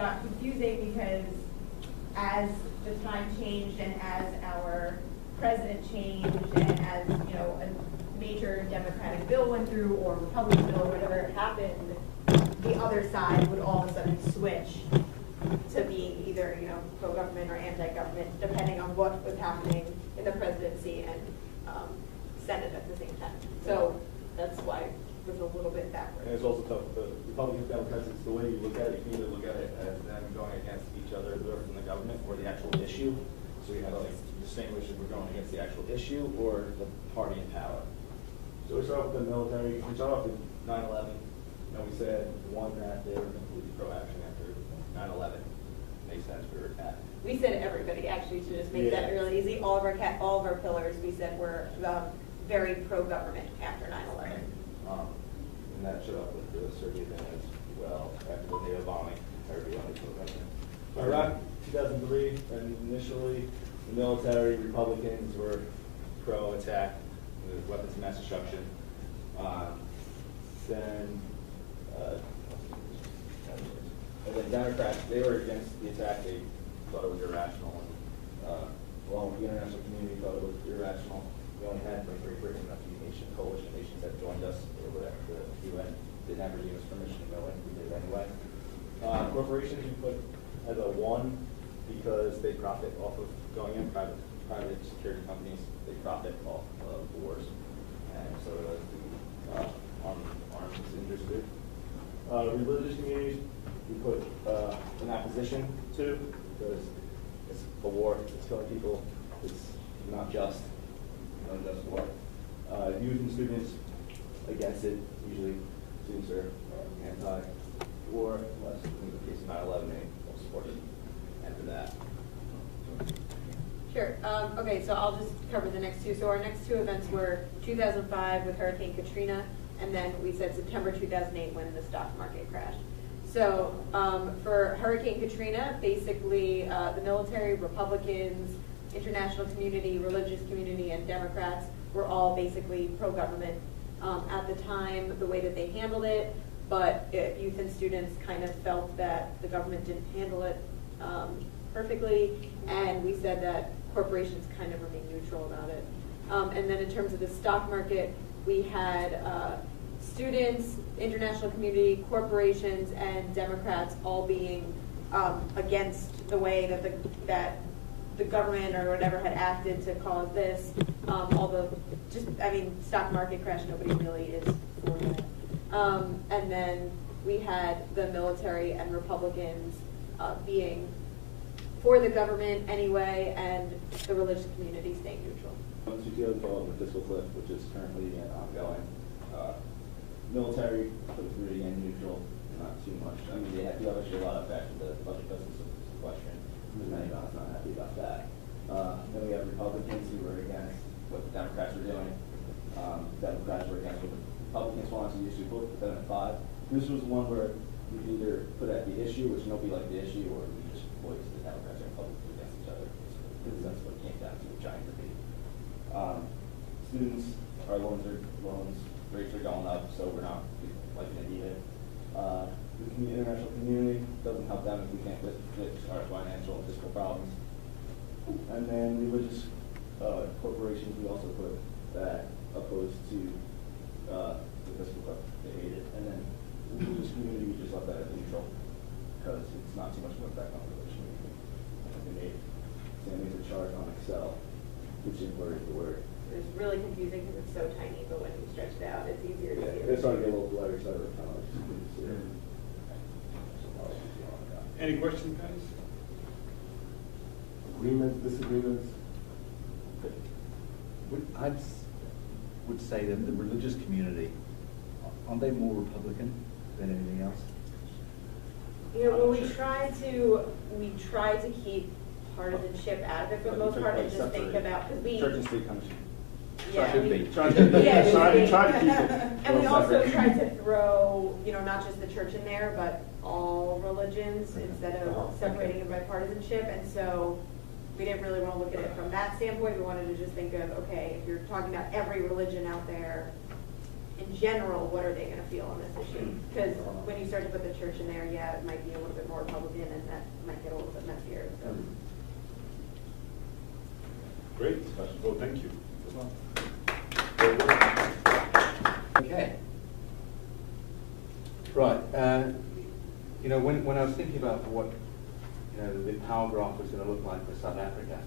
got confusing because as the time changed and as our president changed and as, you know, a major Democratic bill went through or Republican bill or whatever happened, the other side would all of a sudden switch to being either, you know, pro-government or anti-government, depending on what was happening in the presidency and Senate at the same time. So that's why it was a little bit backwards. And it's also tough. The Republicans, Democrats, it's the way you look at it. You can either look at it as them going against each other, they're from the government, or the actual issue. So you have to like distinguish if we're going against the actual issue or the party in power. So we start with the military. We start off with 9/11. You know, we said one that they were completely pro-action after 9/11. Makes sense. We were attacked. We said everybody, actually, to just make that really easy. All of our pillars, we said were very pro-government after 9/11. And that showed up with the Soviet Union as well. After the NATO bombing, everybody only pro-government. Iraq, 2003, and initially the military Republicans were pro-attack, with weapons of mass destruction. And then Democrats, they were against the attack. They thought it was irrational. And, along with the international community, thought it was irrational. We only had like Great Britain and a few coalition nations that joined us, or whatever. The UN didn't ever give us permission to go in. We did it anyway. Corporations we put as a 1 because they profit off of going in. Private security companies, they profit off of wars, and so does the arms industry. Religious communities we put in opposition to because it's a war. It's killing people. It's not just. Unjust war. Youth and students against it. Usually students are anti-war, unless in the case of 9/11 they will support it after that. Sure. Okay, so I'll just cover the next two. So our next two events were 2005 with Hurricane Katrina, and then we said September 2008 when the stock market crashed. So for Hurricane Katrina, basically the military, Republicans, international community, religious community, and Democrats were all basically pro-government at the time, the way that they handled it, but youth and students kind of felt that the government didn't handle it perfectly, and we said that corporations kind of remain neutral about it. And then in terms of the stock market, we had students, international community, corporations, and Democrats all being against the way that the government or whatever had acted to cause this. Stock market crash, nobody really is for that. And then we had the military and Republicans being for the government anyway, and the religious community staying neutral. Once we go with the fiscal cliff, which is currently ongoing, military put through again neutral, not too much. I mean, they have obviously a lot of effect with the budget deficit question. Many of us not happy about that. Then we have Republicans who were against what the Democrats were doing. Democrats were against what the Republicans wanted to issue, both put them at 5. This was one where we either put at the issue, which nobody liked the issue, or we just voiced the Democrats and Republicans against each other. Because that's what it came down to, a giant debate. Students, our loans rates are going up, so we're not liking it either. The international community doesn't help them if we can't fix our financial and fiscal problems. And then religious corporations, we also put that opposed to the fiscal cliff. They hate it. And then the religious community, we just left that as neutral because it's not too much of an effect on the religious community. They made Sammy's a chart on Excel, which is word for word. It's really confusing because it's so tiny, but when you stretch it out, it's easier to see. It's starting to get a little blurry, so it's kind of like Any questions, guys? agreements, disagreements. I would say that the religious community, aren't they more Republican than anything else? You know, well, we try to keep partisanship out of it for the most part, and just think about, because we Church and state kind of. Yeah, Try to keep it. And we also try to throw, you know, not just the church in there, but all religions instead of separating it by partisanship. And so we didn't really want to look at it from that standpoint. We wanted to just think of, okay, if you're talking about every religion out there, in general, what are they going to feel on this issue? Because when you start to put the church in there, yeah, it might be a little bit more Republican, and that might get a little bit messier. So. Great. Well, thank you. Okay. Right. When I was thinking about what the power graph was going to look like for South Africa,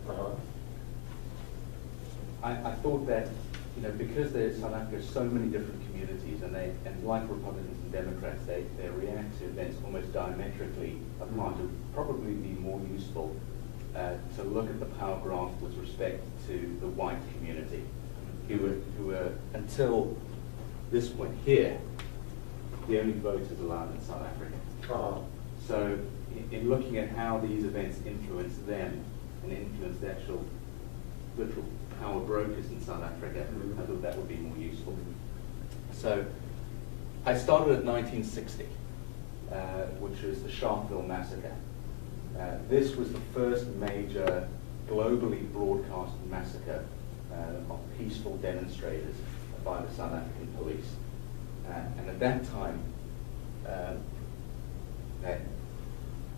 I thought that because South Africa has so many different communities, and like Republicans and Democrats, they react to events almost diametrically apart. It would probably be more useful to look at the power graph with respect to the white community, who were until this point here the only voters allowed in South Africa. So in looking at how these events influence them and influence the actual literal power brokers in South Africa, I thought that would be more useful. So I started at 1960, which was the Sharpeville Massacre. This was the first major globally broadcast massacre of peaceful demonstrators by the South African police. And at that time,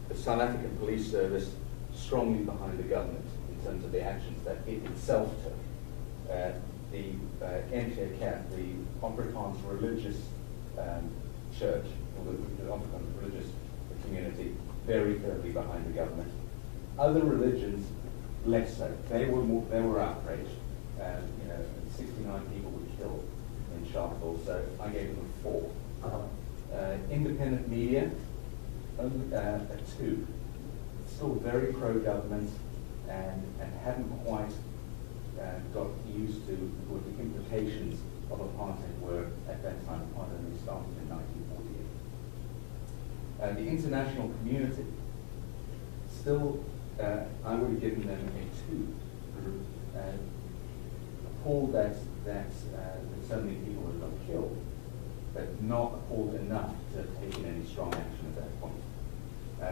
the South African police service strongly behind the government in terms of the actions that it itself took. The NTK, the Afrikaans religious church, or the Afrikaans religious community, very firmly behind the government. Other religions, less so. They were outraged. 69 people were killed in Sharpeville, so I gave them a 4. Independent media, only a 2. Still very pro-government and hadn't quite got used to what the implications of apartheid were at that time. Apartheid only started in 1948. The international community, still, I would have given them a 2. Appalled that so many people had got killed, but not appalled enough to have taken any strong action at that point.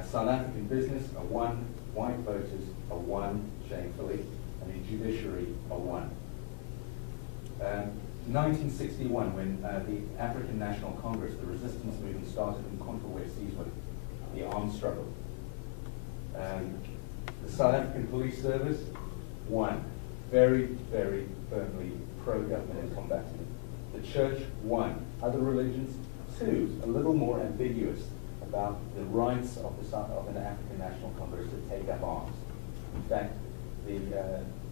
South African business, a 1. White voters, a 1, shamefully, and the judiciary, a 1. 1961, when the African National Congress, the resistance movement, started in Contra-West Season, the armed struggle. The South African Police Service, 1. Very, very firmly pro-government and combating it. The church, 1. Other religions, 2. A little more ambiguous about the rights of an African National Congress to take up arms. In fact, the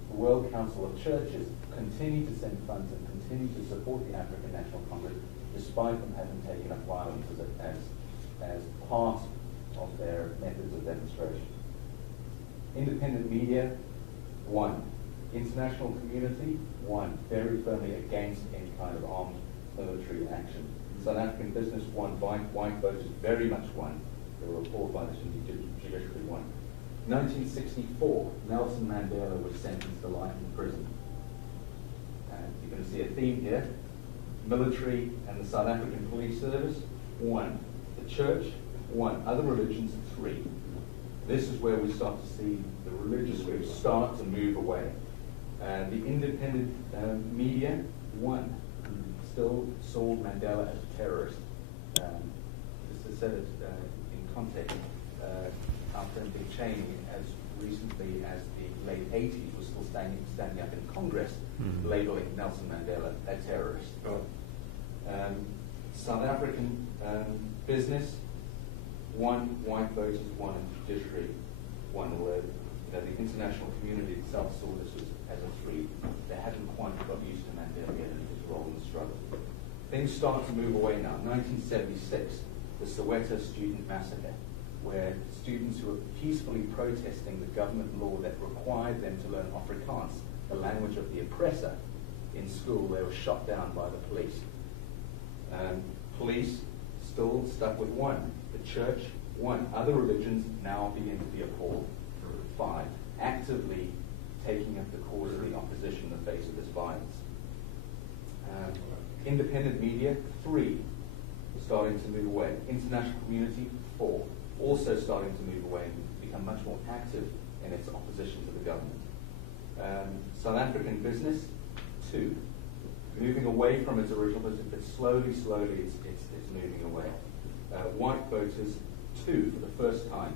World Council of Churches continue to send funds and continue to support the African National Congress, despite them having taken up violence as part of their methods of demonstration. Independent media, 1. International community, 1. Very firmly against any kind of armed military action. South African business, 1. White voters, very much 1. They were appalled by this in the judiciary, 1. 1964, Nelson Mandela was sentenced to life in prison. And you're going to see a theme here. Military and the South African Police Service, 1. The church, 1. Other religions, 3. This is where we start to see the religious groups start to move away. The independent media, 1. Still saw Mandela as a terrorist. Just to set it in context, our friend Dick Cheney, as recently as the late 80s, was still standing up in Congress, labeling Nelson Mandela a terrorist. South African business, 1. White voters, 1. Judiciary, 1. Although the international community itself saw this as a 3. They hadn't quite got used to Mandela yet and his role in the struggle. Things start to move away now. 1976, the Soweto student massacre, where students who were peacefully protesting the government law that required them to learn Afrikaans, the language of the oppressor, in school, they were shot down by the police. Police still stuck with 1. The church, 1. Other religions now begin to be appalled. 5. Actively taking up the cause of the opposition in the face of this violence. Independent media, 3. Starting to move away. International community, 4. Also starting to move away and become much more active in its opposition to the government. South African business, 2. moving away from its original position, but slowly it's moving away. White voters, 2, for the first time,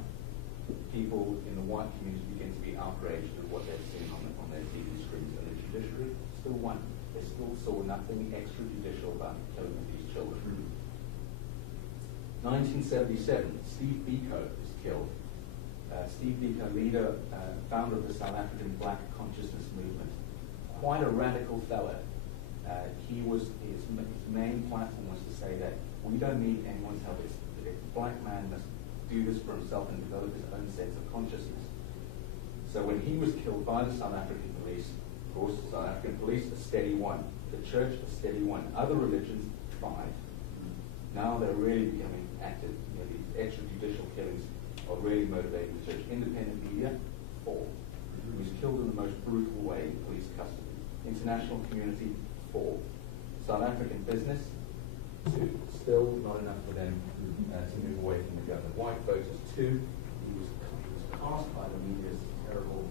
people in the white community begin to be outraged at what they've seen on their TV screens. And the judiciary, still 1. They still saw nothing extrajudicial about the killing of these children. 1977, Steve Biko is killed. Steve Biko, leader, founder of the South African Black Consciousness Movement. Quite a radical fellow. His main platform was to say that we don't need anyone's help. The black man must do this for himself and develop his own sense of consciousness. So when he was killed by the South African police, of course, the South African police, a steady 1. The church, a steady 1. Other religions, 5. Now they're really becoming active. These extrajudicial killings are really motivating the church. Independent media, 4. He was killed in the most brutal way in police custody. International community, 4. South African business, 2. Still not enough for them to move away from the government. White voters, 2. He was cast by the media as a terrible,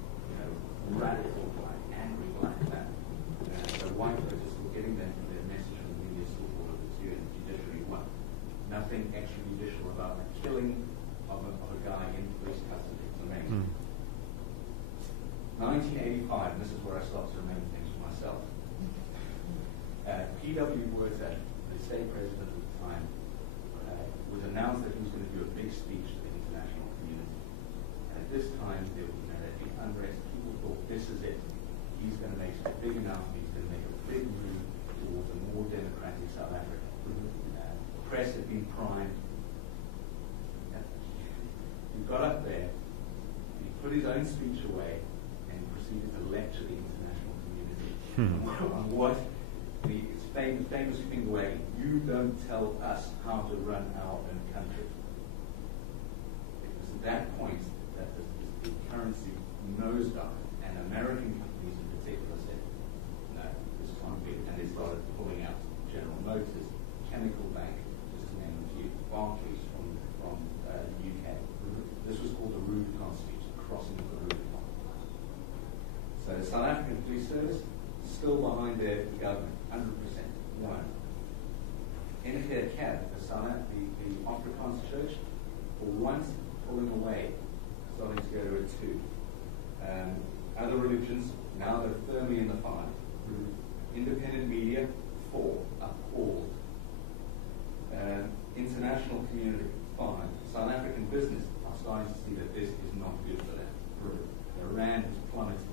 radical black, angry black man. So white voters were getting their message from the media still called it 2, and judiciary 1. Nothing extrajudicial about the killing of a guy in police custody. It's amazing. 1985, and this is where I start to remember things for myself. P.W. Botha, the state president at the time, was announced that he was going to do a big speech to the international community. And at this time, there was big unrest. People thought, this is it. He's going to make a big announcement. He's going to make a big move towards a more democratic South Africa. The press had been primed. He got up there, he put his own speech away, and proceeded to lecture the international community on what the famous finger wagging. You don't tell us how to run our own country. It was at that point that the currency nosedived, and American companies in particular said, no, this can't be, and they started pulling out General Motors, Chemical Bank, just to name a few, Barclays from the UK. This was called the Rubicon speech, the crossing of the Rubicon. So the South African Police Service, still behind their government, 100%. 1. NKK, the Afrikaans church, for once pulling away, starting to go to a 2. Other religions, now they're firmly in the 5. Independent media, 4, appalled. International community, 5. South African business are starting to see that this is not good for them. The rand has plummeted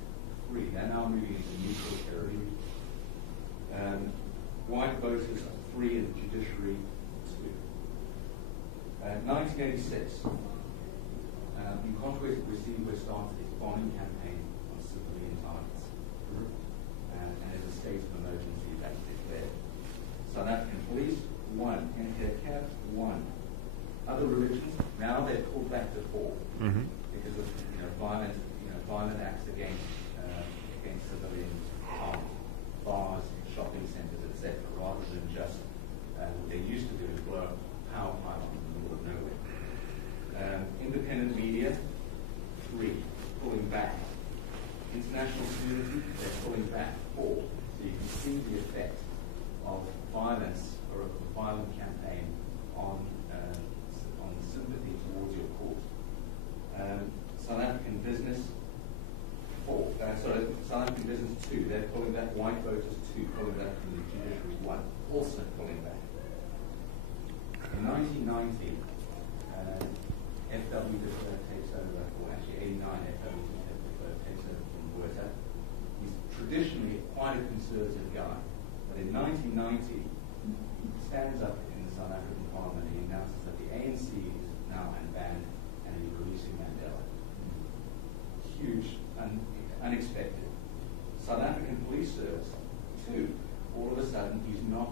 3. They're now moving into neutral territory. White voters are 3 and the judiciary 2. 1986. In contrast, we see we're starting its bombing campaign on civilian targets. And as a state of emergency, that's declared. South African police, 1. NKK, 1. Other religions, now they're pulled back to 4 because of violent acts against civilians, bars, shopping centres, etc., rather than just what they used to do is blow up power pylons in the middle of nowhere. Independent media, 3, pulling back. International community, they're pulling back, 4. So you can see the effect of violence or a violent campaign on sympathy towards your cause. South African business, 4. South African business 2. They're pulling back. White voters 2, pulling back from the judiciary 1, also pulling back. In 1990, FW de Klerk takes over, or actually 89 FW de Klerk takes over from Botha. He's traditionally quite a conservative guy, but in 1990, he stands up in the South African Parliament and he announces that the ANC is now unbanned and he's releasing Mandela. Huge, unexpected. South African Police Service, 2. All of a sudden, he's not,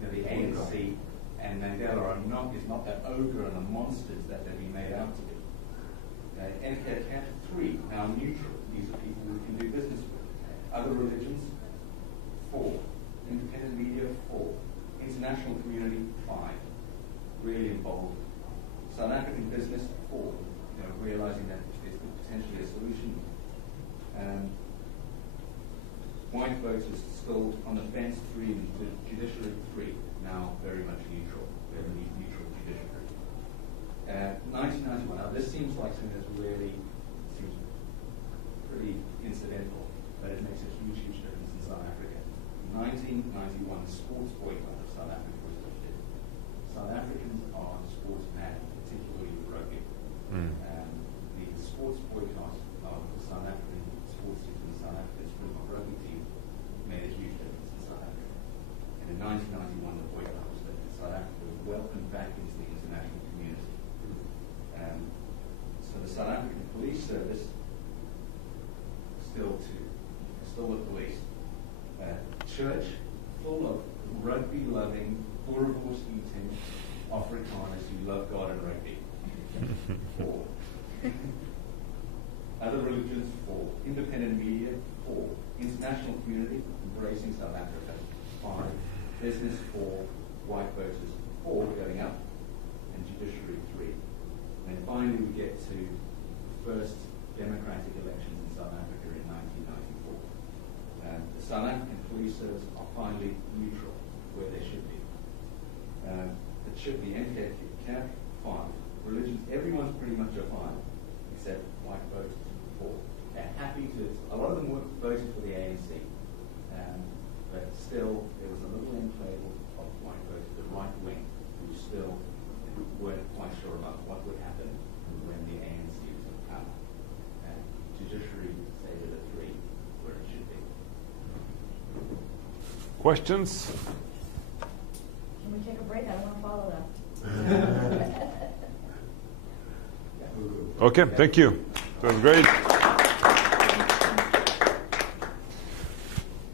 the ANC and Mandela is not that ogre and the monsters that they've been made out to be. NKK, 3. Now neutral. These are people we can do business with. Other religions, 4. Independent media, 4. International community, 5. Really involved. South African business, 4. Realizing that there's potentially a solution. White voters still on the fence 3, and the judiciary 3, now very much neutral. We have a neutral judiciary. 1991, now this seems like something that's really, seems pretty incidental, but it makes a huge, huge difference in South Africa. In 1991, the sports boycott of South Africa was lifted. South Africans are sports mad, particularly with rugby. The sports boycott of the South African sports teams and the South African Springbok rugby team made a huge difference in South Africa. And in 1991, the boycott was lifted. South Africa was welcomed back into the international community. So the South African police service, still the police, church full of rugby-loving, boerewors-eating Afrikaners who love God and rugby. 4. Other religions, 4. Independent media, 4. International community, embracing South Africa, 5. Business, 4. White voters, 4, going up, and judiciary, 3. And then finally we get to the first democratic elections in South Africa in 1994. The South African police service are finally neutral, where they should be. It should be NCAP 5. Religions, everyone's pretty much a 5, except white voters, 4. They're happy to, a lot of them voted for the ANC, but still there was a little enclave of white voters, the right wing, who still weren't quite sure about what would happen when the ANC was in power. Judiciary stayed at a 3, where it should be. Questions? Can we take a break? I don't want to follow that. Okay, thank you. That was great.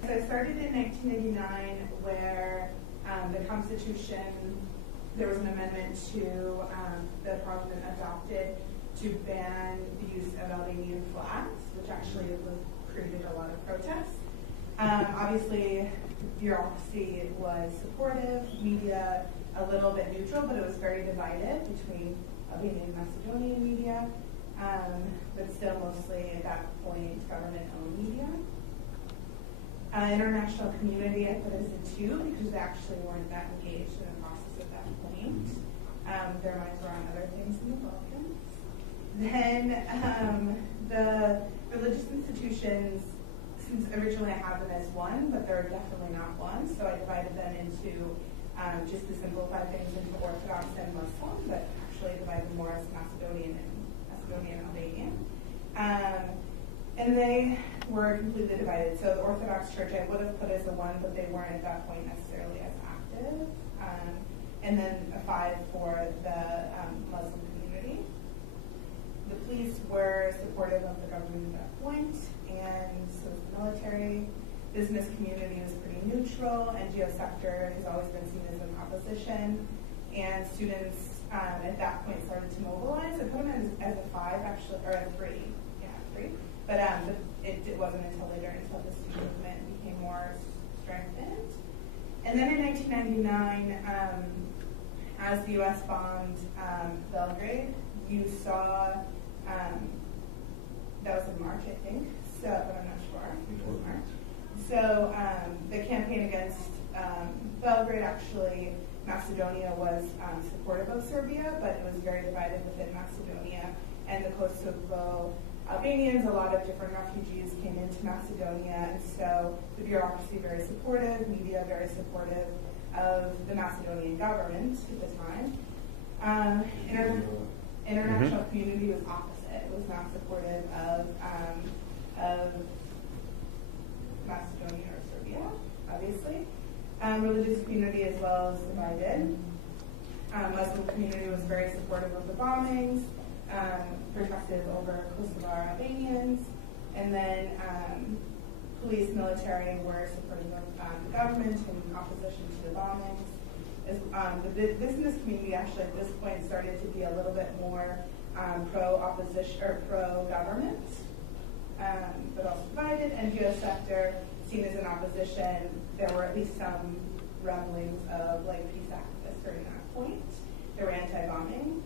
So I started in 1989 where the Constitution, there was an amendment to the Parliament adopted to ban the use of Albanian flags, which actually created a lot of protests. Obviously, bureaucracy was supportive, media a little bit neutral, but it was very divided between Albanian and Macedonian media, but still mostly at that point government-owned media. International community, I put as a 2 because they actually weren't that engaged in the process at that point. Their minds were on other things in the Balkans. Then the religious institutions, since originally I have them as 1, but they're definitely not 1, so I divided them into, just to simplify things, into Orthodox and Muslim, but actually divide them more as Macedonian and Albanian. And they were completely divided. So the Orthodox Church I would have put as a 1, but they weren't at that point necessarily as active. And then a 5 for the Muslim community. The police were supportive of the government at that point, and so was the military. Business community was pretty neutral, NGO sector has always been seen as an opposition, and students at that point started to mobilize. I put them as a 5 actually, or a 3, 3. But it wasn't until later, until the student movement became more strengthened. And then in 1999, as the U.S. bombed Belgrade, you saw, that was in March, I think, so, but I'm not sure, it was March. So the campaign against Belgrade, actually, Macedonia was supportive of Serbia, but it was very divided within Macedonia and the Kosovo Albanians. A lot of different refugees came into Macedonia, and so the bureaucracy very supportive, media very supportive of the Macedonian government at the time. International community was opposite. It was not supportive of Macedonia or Serbia, obviously. Religious community as well as divided. Muslim community was very supportive of the bombings, protected over Kosovar Albanians, and then police, military were supportive of the government in opposition to the bombings. The business community actually at this point started to be a little bit more pro-opposition or pro-government, but also divided. NGO sector seen as an opposition. There were at least some rumblings of like peace activists during that point. They were anti-bombing,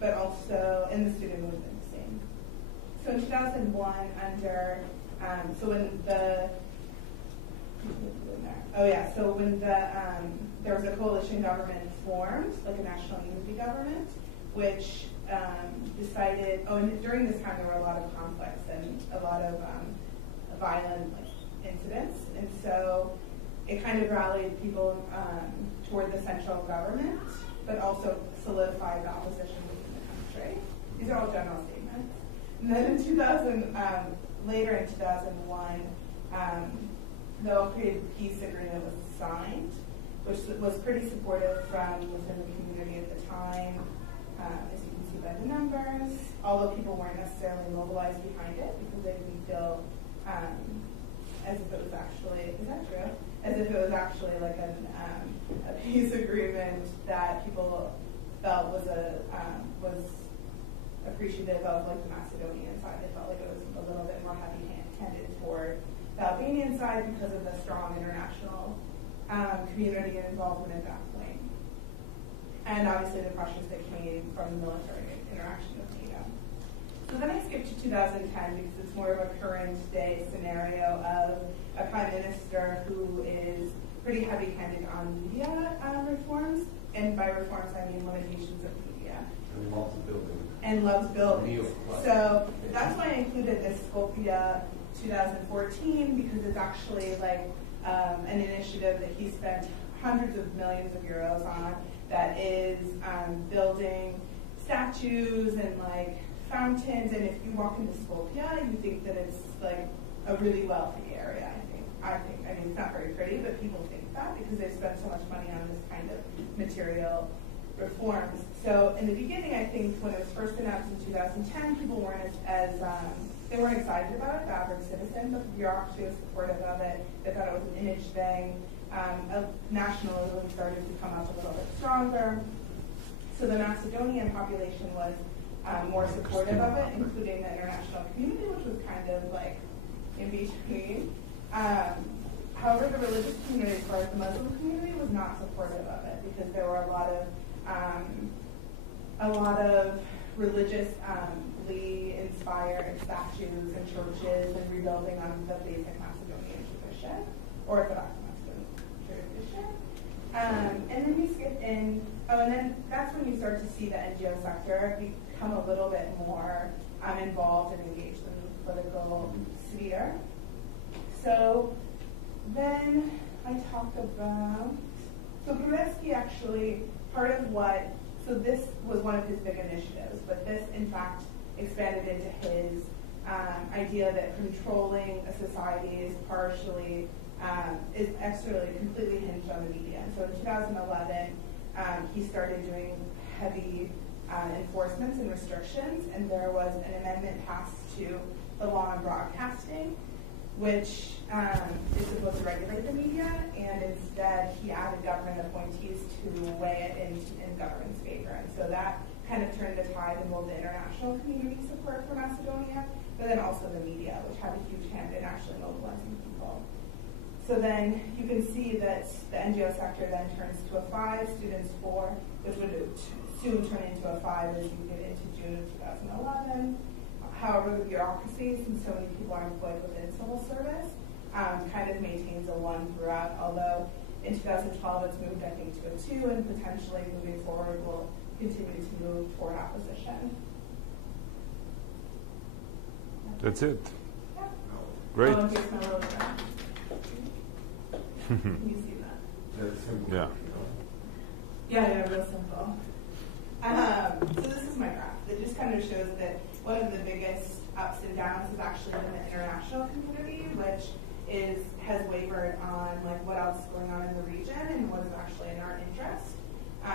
but also in the student movement the same. So in 2001, under so when the Oh yeah, so when there was a coalition government formed, like a national unity government, which decided, and during this time there were a lot of conflicts and a lot of violent incidents, and so it kind of rallied people toward the central government, but also solidified the opposition within the country. These are all general statements. And then later in 2001, the All-Created Peace Agreement was signed, which was pretty supportive from within the community at the time, as you can see by the numbers, although people weren't necessarily mobilized behind it because they didn't feel as if it was actually, is that true? As if it was actually like a peace agreement that people felt was appreciative of, like the Macedonian side. They felt like it was a little bit more heavy-handed toward the Albanian side because of the strong international community involvement at that point. And obviously the pressures that came from the military interaction with NATO. So then I skipped to 2010 because it's more of a current day scenario of a prime minister who is pretty heavy-handed on media reforms. And by reforms, I mean limitations of media. And loves buildings. So that's why I included this Skopje 2014 because it's actually like an initiative that he spent hundreds of millions of euros on that is building statues and like fountains. And if you walk into Skopje, you think that it's like a really wealthy area, I mean, it's not very pretty, but people think that because they've spent so much money on this kind of material reforms. So in the beginning, I think when it was first announced in 2010, people weren't they weren't excited about it, the average citizen, but the bureaucracy was supportive of it. They thought it was an image thing. Nationalism started to come up a little bit stronger. So the Macedonian population was more supportive of it, including the international community, which was kind of like in between. However, the religious community, as far as the Muslim community, was not supportive of it because there were a lot of religiously inspired statues and churches and rebuilding on the basic Macedonian tradition, Orthodox Macedonian tradition. And then we skip in, and then that's when you start to see the NGO sector become a little bit more involved and engaged in the political sphere. So then I talked about, so Gruevski actually, part of what, so this was one of his big initiatives, but this in fact expanded into his idea that controlling a society is partially, is externally completely hinged on the media. And so in 2011, he started doing heavy enforcements and restrictions, and there was an amendment passed to the law on broadcasting, which is supposed to regulate the media, and instead he added government appointees to weigh it in government's favor. And so that kind of turned the tide in both the international community support for Macedonia, but then also the media, which had a huge hand in actually mobilizing people. So then you can see that the NGO sector then turns to a 5, students 4, which would soon turn into a 5 as you get into June of 2011. However, the bureaucracy, since so many people are employed within civil service, kind of maintains a 1 throughout, although in 2012 it's moved, I think, to a 2, and potentially moving forward will continue to move toward opposition. That's it. Yeah. Great. Oh, here's my little graph. Can you see that? Yeah. Yeah, real simple. So this is my graph. It just kind of shows that one of the biggest ups and downs has actually been the international community, which has wavered on like what else is going on in the region and what is actually in our interest.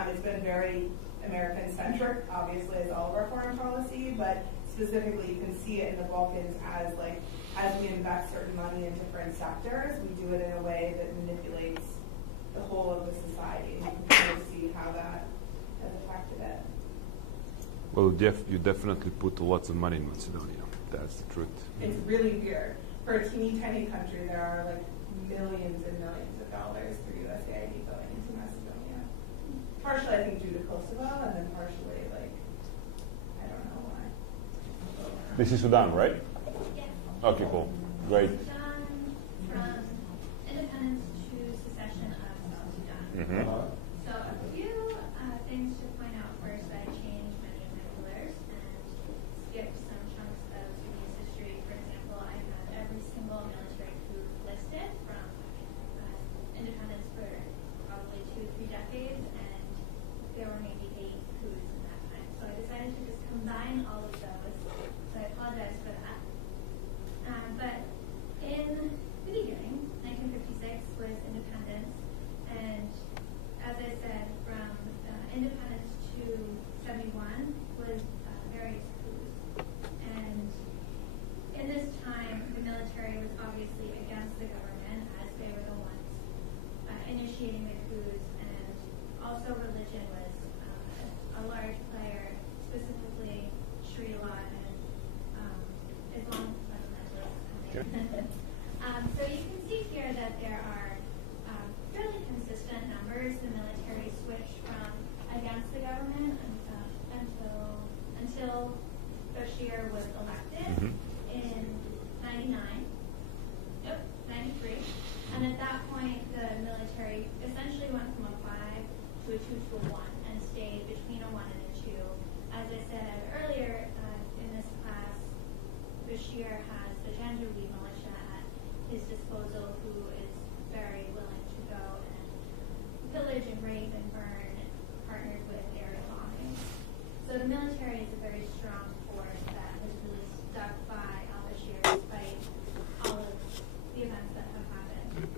It's been very American-centric, obviously, as all of our foreign policy, but specifically you can see it in the Balkans as like, as we invest certain money in different sectors, we do it in a way that manipulates the whole of the society, and you can kind of see how that has affected it. Well, you definitely put lots of money in Macedonia. That's the truth. It's really weird. For a teeny tiny country, there are like millions and millions of dollars through USAID going into Macedonia. Partially, I think, due to Kosovo, and then partially, like, I don't know why. This is Sudan, right? Yes. Okay, cool. Great. Sudan, from independence to So a few things to point out first. I changed many of my pillars and skipped some chunks of Sudanese history. For example, I had every single military coup listed from independence for probably 2-3 decades, and there were maybe 8 coups in that time. So I decided to just combine all of those. So I apologize for that. But in the beginning, 1956 was independence, and as I said, from independence to 71 was various coups. And in this time, the military was obviously against the government, as they were the ones initiating the coups, and also religion was a large player, specifically Sharia and Islam fundamentalists. So you can see here that there are fairly consistent numbers. The military switched from against the government until Bashir was elected in 93. And at that point, the military essentially went from a 5 to a 2 to a 1 and stayed between a 1 and a 2. As I said earlier in this class, Bashir has the Janjaweed militia at his disposal, who is very willing to go and pillage and rape and burn, partnered with aerial bombing. So the military is a very strong force that has really stuck by al-Bashir despite all of the events that have happened.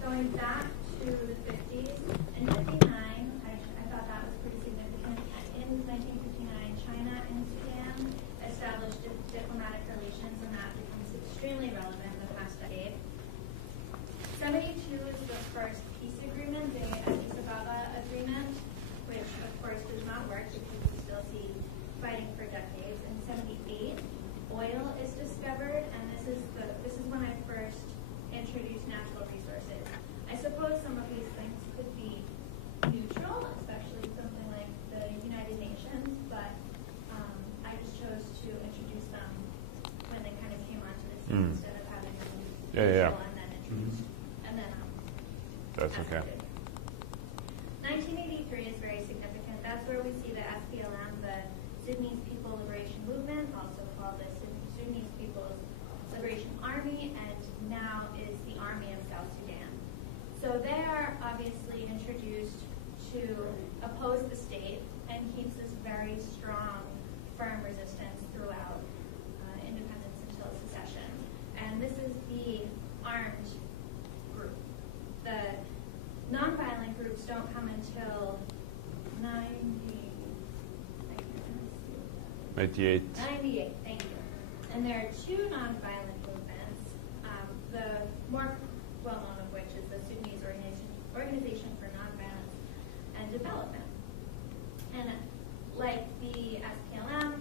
Going back to the 50s, in 59, I thought that was pretty significant. In 1959, China and Sudan established diplomatic relations, and that becomes extremely relevant in the past decade. 72 is the first peace agreement, the Addis Ababa agreement, which of course does not work because we still see fighting for decades. In 78, oil is discovered, and this is when I first introduced natural resources. I suppose some of these things could be neutral, especially something like the United Nations, but I just chose to introduce them when they kind of came onto the scene instead of having them neutral and then introduced. And then That's okay. 1983 is very significant. That's where we see the SPLM, the Sudanese People Liberation Movement, also called the Sudanese People's Liberation Army, and now is the Army of South Sudan. So they are obviously introduced to oppose the state and keeps this very strong, firm resistance throughout independence until secession. And this is the armed group. The nonviolent groups don't come until 98. 98, thank you. And there are 2 nonviolent movements, the more well-known of which is the Sudanese Organization for Nonviolence and Development. And like the SPLM,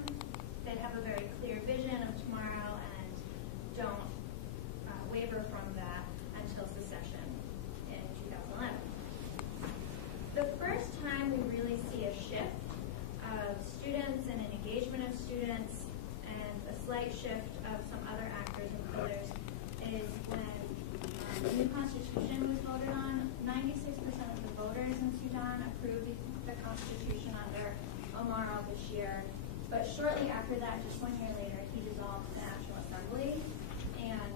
they have a very clear vision of tomorrow and don't waver from that until secession in 2011. The first time we really see a shift of students and an engagement of students and a slight shift of some other actors and pillars is when the new constitution was voted on. 96% of the voters in Sudan approved the constitution under Omar al-Bashir. But shortly after that, just 1 year later, he dissolved the National Assembly and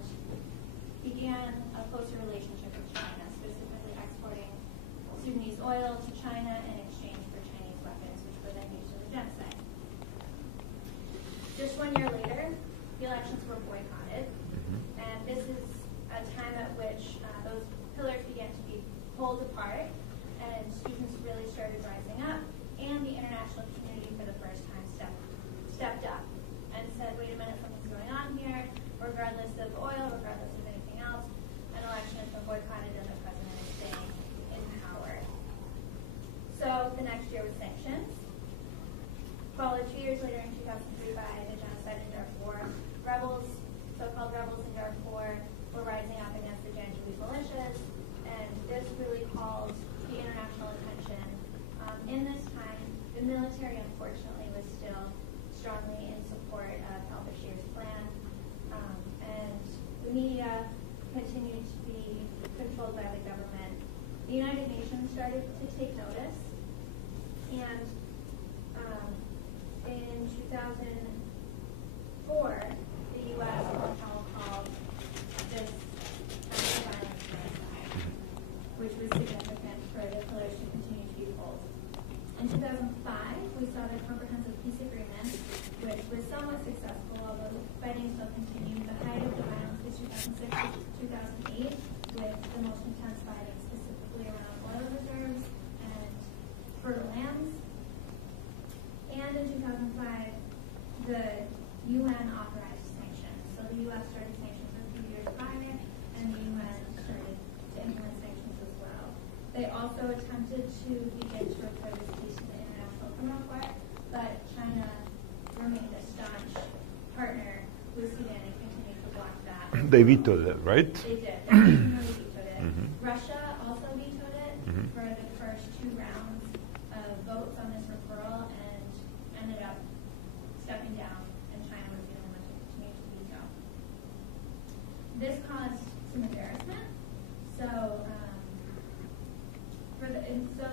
began a closer relationship with China, specifically exporting Sudanese oil to China in exchange for Chinese weapons, which were then used in the genocide. Just 1 year later, the elections were boycotted, and this is a time at which those pillars began to be pulled apart, and students really started rising up, and the international community for the first time stepped up and said, wait a minute, something's going on here, regardless of oil, regardless of anything else, an election has been boycotted and the president is staying in power. So the next year was sanctions, followed 2 years later in 2003 by the genocide in Darfur. Rebels, so-called rebels in Darfur, were rising up against the Janjaweed militias, and this really called the international attention. In this time, the military, unfortunately, was still strongly in support of al-Bashir's plan, and the media continued to be controlled by the government, take notice. And in 2004, the U.S. called this violence genocide, which was significant for the pillars to continue to be pulled. In 2005, we saw the comprehensive peace agreement, which was somewhat successful, although fighting still continued. The height of the violence was 2006 to 2008, with the most intense fighting specifically around oil reserves and fertile lands. And in 2005, the UN authorized sanctions. So the U.S. started sanctions a few years prior, and the UN started to implement sanctions as well. They also attempted to begin to refer this case to the International Criminal Court, but China remained a staunch partner with Sudan and continued to block that. They vetoed it, right? They did. They definitely vetoed it. Russia also vetoed it for the first 2 rounds of votes on this referral and ended up stepping down, and China was the only one to continue to veto. This caused some embarrassment. So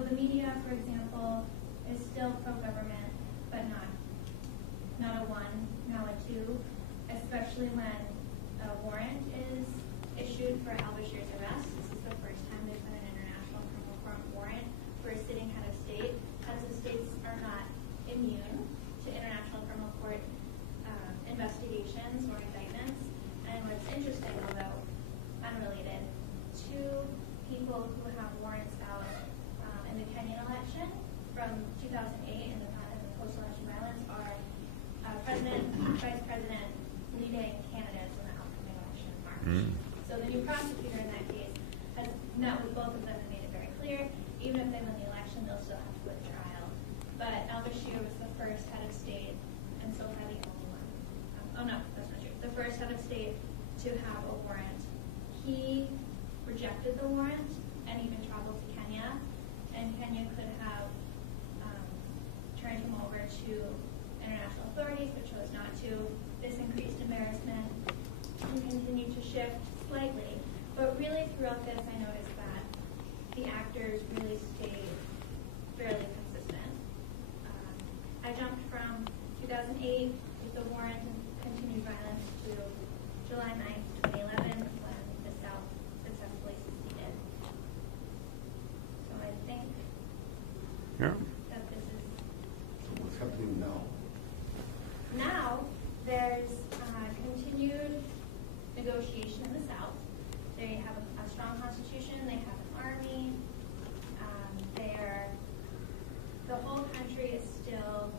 the media, for example, is still pro-government, but not a 1, now a 2, especially when a warrant is issued for al-Bashir's arrest. This is the first time there's been an international criminal court warrant for a sitting head of state. Heads of states are not immune to international criminal court investigations or indictments. And what's interesting, although unrelated, 2 people who have warrants out in the Kenyan election from 2008 and the post-election violence are president, vice president, leading candidates in the upcoming election in March. So the new prosecutor in that case has met with both of them and made it very clear, even if they win the election, they'll still have to go to trial. But al-Bashir was the first head of state, and so far the only one. Oh no, that's not true. The first head of state to have a warrant. He rejected the warrant and even traveled to Kenya, and Kenya could have turned him over to international authorities, but chose not to. This increased embarrassment and continued to shift slightly. But really throughout this, I noticed that the actors really stayed fairly consistent. I jumped from 2008 with the warrant and continued violence to July 9th, 2011, when the South successfully seceded. So I think that this is... What's happening now? Now, there's continued negotiation in the South. They have a strong constitution, they have an army, the whole country is still,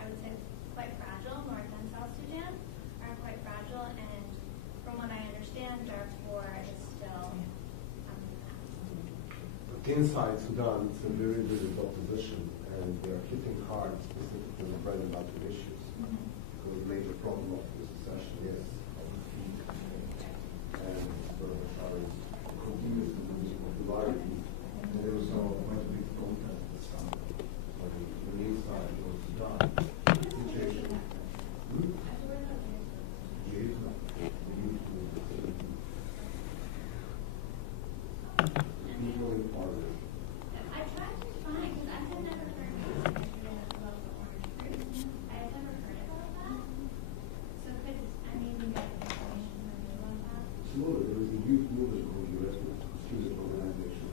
I would say, quite fragile. North and South Sudan are quite fragile, and from what I understand, Darfur is still But inside Sudan, it's a very difficult position, and they're hitting hard specifically on bread and butter issues. Because the major problem of the secession is and Bashar is continues to lose popularity. And there was quite a big protest this summer on the inside of Sudan. The situation. I tried to find, because I had never heard about the orange fruit. I had never heard about that. So could, I mean, you guys have information about that? Sure, there is a youth movement called US Student Organization.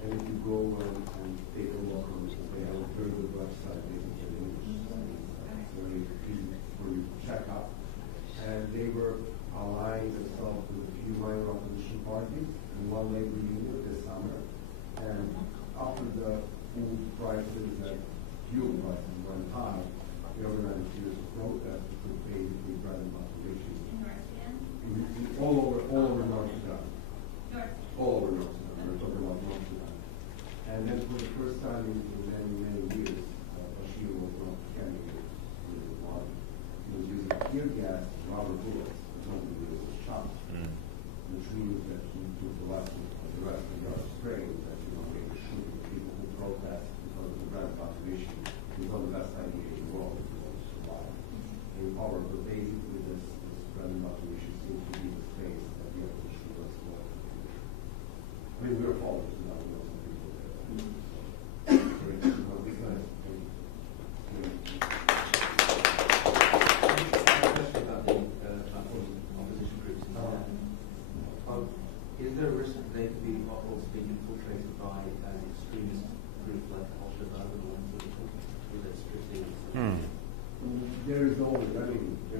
And if you go and take a look on it, they have a very good website, basically in English. It's very easy for you to check out. And they were allying themselves with a few minor opposition parties and one labor union this summer. And after the food prices and fuel prices went high, they organized a series of protests to basically bread and butter issues. In North Sudan? All over North Sudan. North. All over North Sudan. We're talking about North Sudan. And then for the first time in many years, Bashir was not carrying with his body. He was using tear gas, rubber bullets, as long as it was shot. Which means that he took the lesson of the rest of the spray that maybe shooting people who protest because of the bread and butter issue is not the best idea in the world if you want to survive. In power, but basically this bread and butter issue seems to be the space that the opposition was going to. I mean, we're followers of that, we know some people there.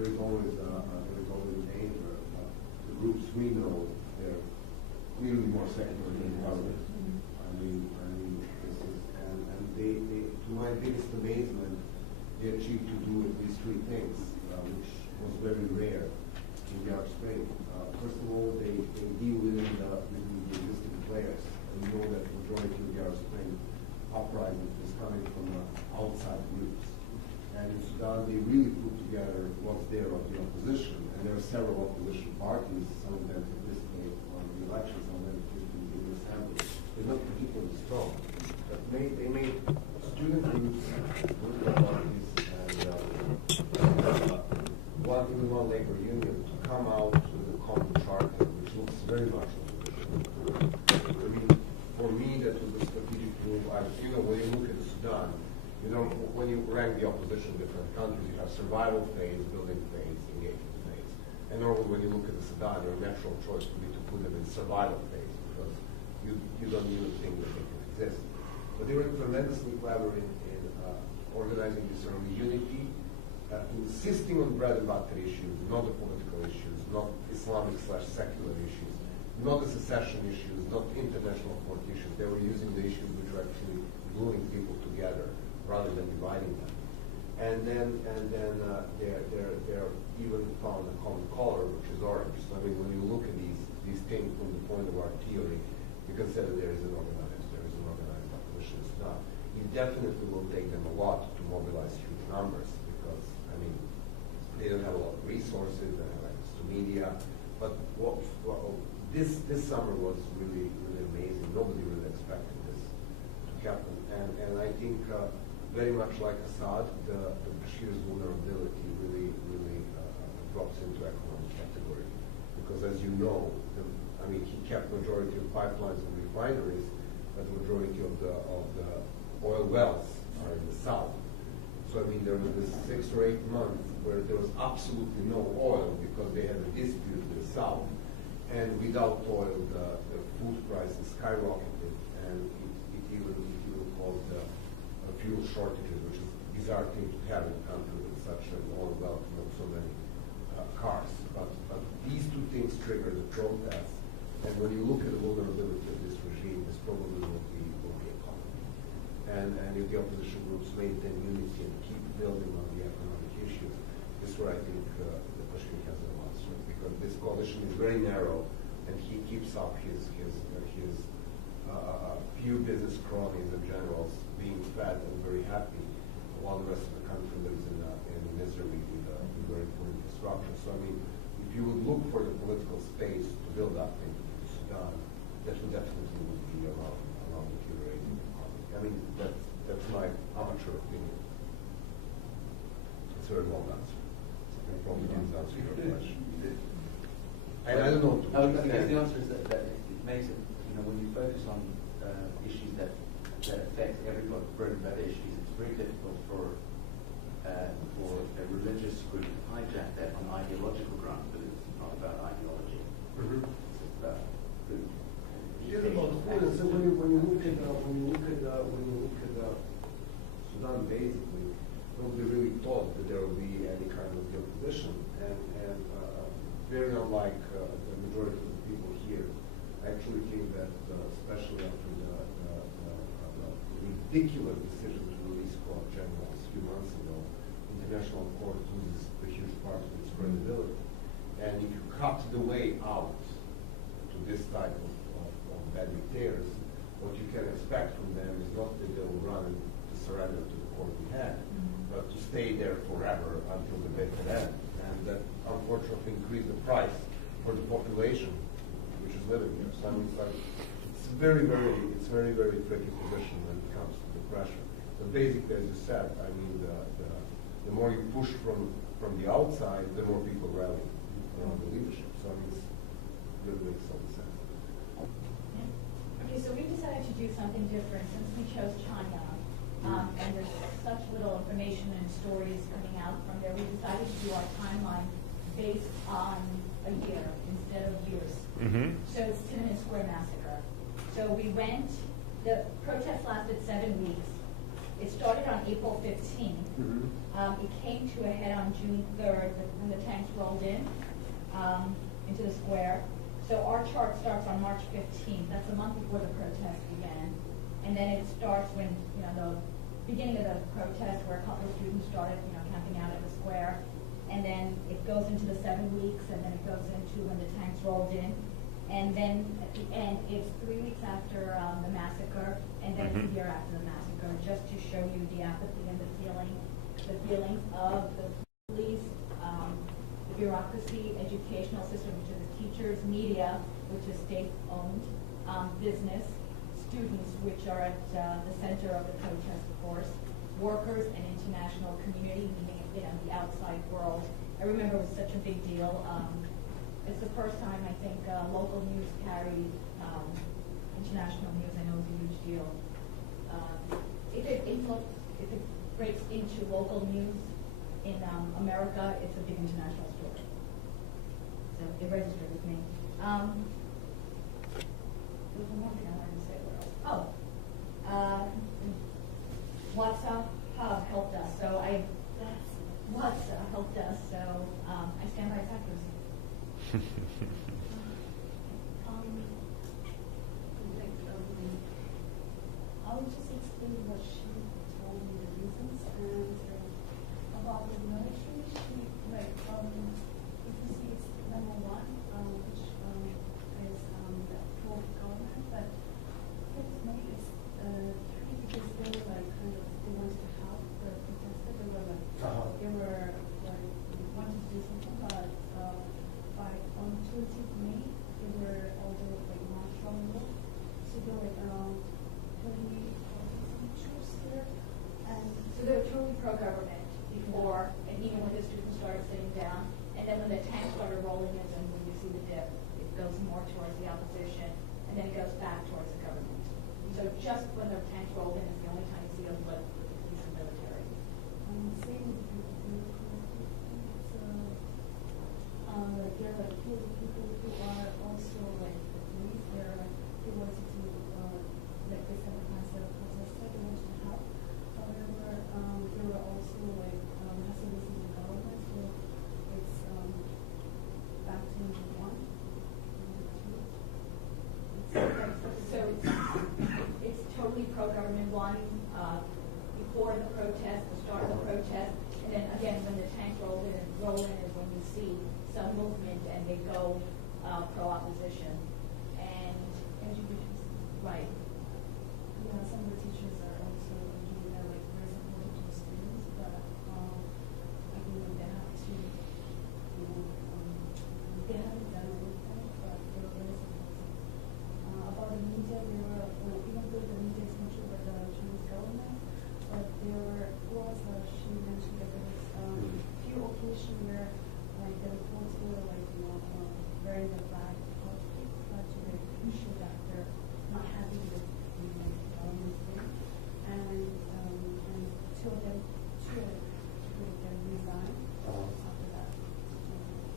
there is always danger. The groups we know, they're clearly more secular than others. I mean, this is, and they, to my biggest amazement, they achieved to do at least three things, which was very rare in the Arab Spring. First of all, they deal within the existing players. And we know that the majority of the Arab Spring uprising is coming from outside groups. And in Sudan, they really put together what's there of the opposition. And there are several opposition parties. Some of them participate on the elections, some of them participate in the assembly. They're not particularly strong. But they made student groups, political parties, and one labor union to come out with a common charter, which looks very much like I mean, for me, that was a strategic move. When you look at Sudan, when you rank the opposition in different countries, you have survival phase, building phase, engagement phase. And normally when you look at the Sudan, your natural choice would be to put them in survival phase because you don't even think that they can exist. But they were tremendously clever in organizing this early unity, insisting on bread and butter issues, not the political issues, not Islamic/secular issues, not the secession issues, not international court issues. They were using the issues which were actually gluing people together rather than dividing them. And then they're even found a common color, which is orange. So I mean, when you look at these things from the point of our theory, you can say that there is an organized opposition. It's not. It definitely will take them a lot to mobilize huge numbers because I mean, they don't have a lot of resources, they don't have access to media. But this summer was really amazing. Nobody really expected this to happen, and I think very much like Assad, the Bashir's vulnerability really drops into economic category because, as you know, he kept majority of pipelines and refineries, but the majority of the oil wells are in the south. So I mean, there was this 6 or 8 months where there was absolutely no oil because they had a dispute with the south. And without oil, the food prices skyrocketed, and it even caused fuel shortages, which is a bizarre thing to have in a country with such an oil wealth and so many cars. But these two things triggered the protests, and when you look at the vulnerability of this regime, this probably will be a common. And if the opposition groups maintain unity and keep building on the economic issues, this is where I think the Bashir has a lot of strength, because this coalition is very narrow, and he keeps up his few business cronies and generals being fed and very happy, while the rest of the country lives in misery with very poor infrastructure. So I mean, if you would look for the political space to build up in Sudan, that would definitely be around the curating economy. I mean, that's my amateur opinion. It's a very long answer. I probably didn't answer your question. And I don't know. I guess the answer is that it makes it, when you focus on issues that affect everybody, bread and butter issues, it's very difficult for a religious group to hijack that on ideological grounds, but it's not about ideology. Mm-hmm. It's about food. It is about food. And so when you look at Sudan, basically, nobody really thought that there would be any kind of opposition, and very unlike the majority of the people here. I actually think that, especially after the ridiculous decision to release court generals a few months ago, international court loses a huge part of its credibility. And if you cut the way out to this type of bad dictators, what you can expect from them is not that they will run to surrender to the court we had, but to stay there forever until the bitter end. And that unfortunately increase the price for the population which is living here. So I mean, it's very tricky position when it comes to the pressure. But basically, as you said, I mean, the more you push from the outside, the more people rally around the leadership. So I mean, it really makes some sense. Okay, so we decided to do something different since we chose China, and there's such little information and stories coming out from there. We decided to do our timeline based on a year instead of years. Mm-hmm. So it's Tiananmen Square massacre. So we went. The protest lasted 7 weeks. It started on April 15th. It came to a head on June 3rd when the tanks rolled in into the square. So our chart starts on March 15th. That's a month before the protest began. And then it starts when, the beginning of the protest where a couple of students started, camping out at the square. And then it goes into the 7 weeks, and then it goes into when the tanks rolled in. And then at the end, it's 3 weeks after the massacre, and then it's a year after the massacre, just to show you the apathy and the feelings of the police, the bureaucracy, educational system, which is the teachers, media, which is state-owned, business, students, which are at the center of the protest, of course, workers and international community, meaning the outside world. I remember it was such a big deal. It's the first time I think local news carried international news. I know it was a huge deal. If it breaks into local news in America, it's a big international story. So it registered with me. There's one more thing I wanted to say. WhatsApp helped us. So WhatsApp helped us. So I stand by its accuracy. I'll just explain what she told me, the reasons, and about the military. She, if you see, it's number one, which is the pro-government, but ultimately it's tricky because they were they wanted to help the protesters. They were wanting to do something, but on 20th May, they were also march from the so there were around 30 troops there. And so they were totally pro-government before, and even when the students started sitting down, and then when the tanks started rolling in, and when you see the dip, it goes more towards the opposition, and then it goes back towards the government. So just when the tanks rolled in is the only time you see them with the police and military. Same with the there are two people who are also the police. They wanted to they sometimes protested, they wanted to help. However, there were also hustling in the government, so it's back to number one, number two. So it's totally pro-government one before the protest, the start of the protest, and then again when the tanks roll in is when you see some movement and they go pro-opposition. And education. Right. Yeah, some of the teachers are also doing that, very supportive to students, but I think they have to, they haven't done anything, but they were very supportive. About the media, they were, even though the media is controlled by the Chinese government, but there was, she mentioned that there was few occasions where the reports were wearing the flag politics, but to ensure that they're not happy with the government thing, and two of them resigned after that.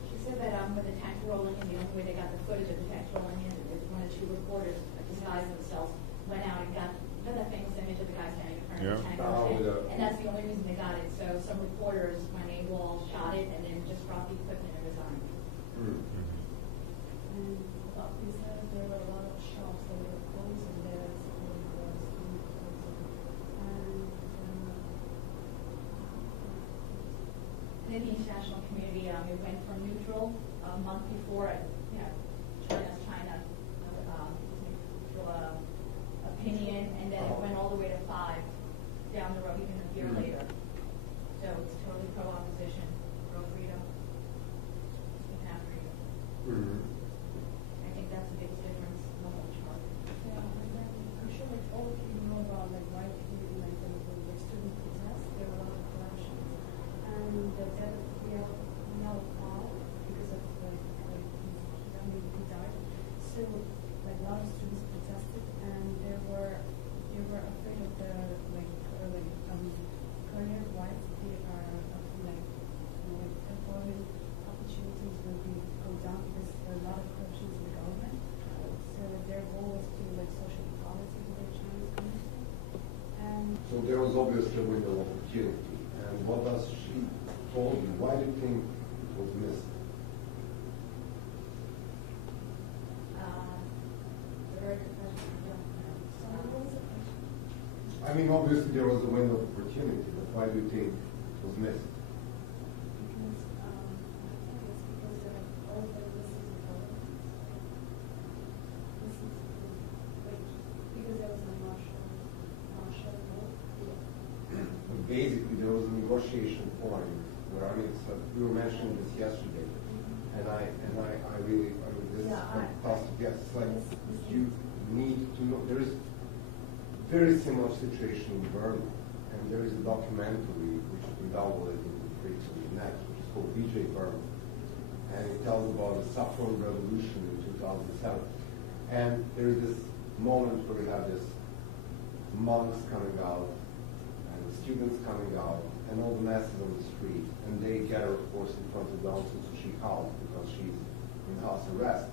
She said that when the tanks were rolling in, the only way they got the footage of the tanks rolling in is one of two reporters disguised themselves, went out and got that famous image of the guy standing in front of the tank, and that's the only reason they got it. So some reporters, when they all shot it, and then just dropped the equipment and resigned. And about this, there were a lot of shops that were closed, and there was in the international community, it went from neutral a month before, China's China, neutral opinion, and then it went all the way to 5 down the road, even a year later. So it's totally pro-opposition, pro-freedom, you can have freedom. I think that's the biggest difference in the whole chart. Yeah, and then I'm sure all of you know about why the student protests, there are a lot of corruption. And that we are now out because of he died. So a lot of students protested, and they were afraid of the career rights. They are So there was obviously a window of opportunity. And what does she told you? Why do you think it was missed? Very good question. So what was the question? I mean, obviously there was a window of opportunity, but why do you think it was missed? Because I think it's because of all the lessons of government. Because there was a martial law. But basically, there was a negotiation point where, I mean, so we were mentioning this yesterday, and I really, this is fantastic. Yes, it's like you need to know. There is very similar situation in Burma, and there is a documentary which has been downloaded into free to the net, which is called VJ Burma, and it tells about the Saffron Revolution in 2007. And there is this moment where we have this monks coming out and the students coming out and all the masses on the street, and they gather, of course, in front of the Aung San Suu Kyi house because she's in house arrest.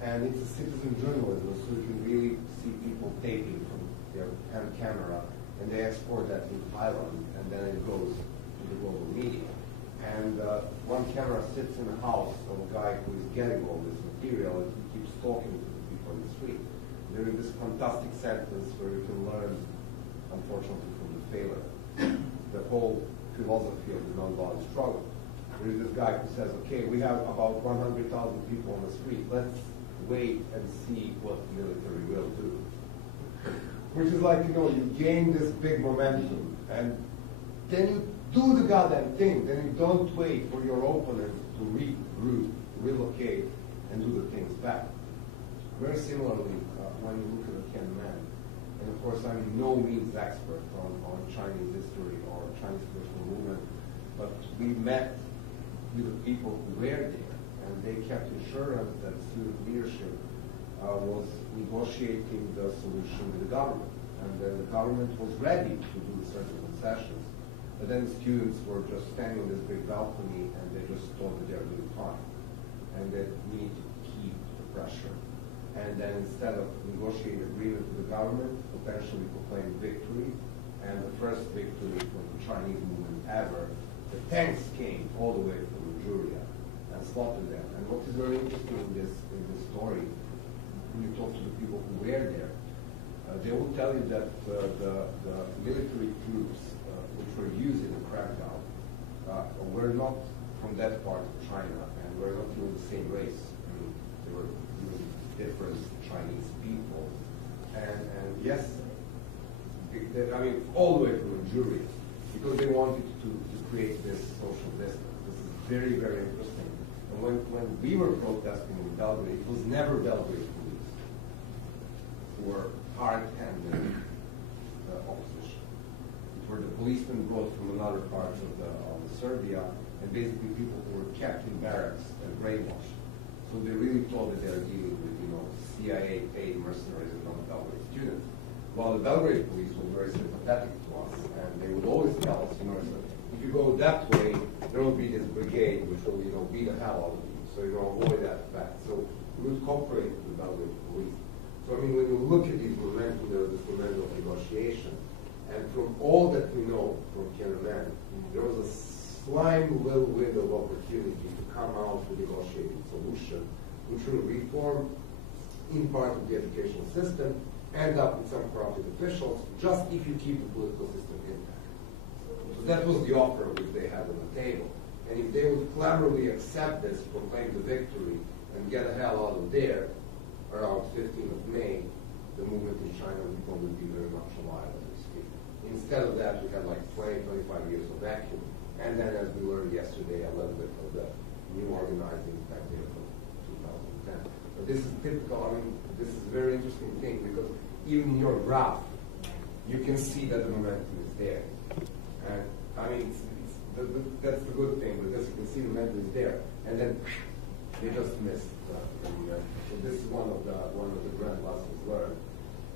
And it's a citizen journalism, so you can really see people taping from their hand camera, and they export that in Thailand, and then it goes to the global media. And one camera sits in the house of a guy who is getting all this material, and he keeps talking to the people in the street. There is this fantastic sentence where you can learn, unfortunately, from the failure, the whole philosophy of the nonviolent struggle. There is this guy who says, okay, we have about 100,000 people on the street. Let's wait and see what the military will do. Which is like, you gain this big momentum, and then you do the goddamn thing. Then you don't wait for your opponent to regroup, relocate, and do the things back. Very similarly, when you look at the Tiananmen, and of course I'm no means expert on Chinese history or Chinese political movement, but we met with the people who were there, and they kept assurance that student leadership was negotiating the solution with the government, and then the government was ready to do certain concessions, but then the students were just standing on this big balcony, and they just thought that they were doing fine, and that we need to keep the pressure. And then instead of negotiating agreement with the government, potentially proclaim victory, and the first victory for the Chinese movement ever, the tanks came all the way from Manchuria and slaughtered them. And what is very interesting in this story, when you talk to the people who were there, they will tell you that the military troops which were used in the crackdown were not from that part of China, and were not even the same race. I mean, they were using different Chinese people. And yes, I mean, all the way from Manchuria, because they wanted to create this social distance. This is very, very interesting. And when we were protesting in Belgrade, it was never Belgrade police who were hard-handed opposition. It were the policemen brought from another part of Serbia, and basically people who were kept in barracks and brainwashed. So they really thought that they were dealing with, CIA-paid mercenaries and not Belgrade students. While the Belgrade police were very sympathetic to us, and they would always tell us, if you go that way, there will be this brigade which will, beat the hell out of you. So avoid that fact. So we would cooperate with the Belgrade police. So I mean, when you look at these momentum, there was this momentum of negotiation, and from all that we know from Tiananmen, there was a slight little window of opportunity to come out with a negotiated solution, which will reform in part of the educational system, end up with some corrupted officials, just if you keep the political system intact. So that was the offer which they had on the table. And if they would cleverly accept this, proclaim the victory, and get the hell out of there, around 15th of May, the movement in China would probably be very much alive as we speak. Instead of that, we had like 20, 25 years of vacuum. And then, as we learned yesterday, a little bit of the new organizing back there from 2010. But this is typical, I mean, this is a very interesting thing, because even in your graph, you can see that the momentum is there. And I mean, that's the good thing, because you can see the momentum is there. And then they just missed the momentum. So this is one of the grand lessons learned,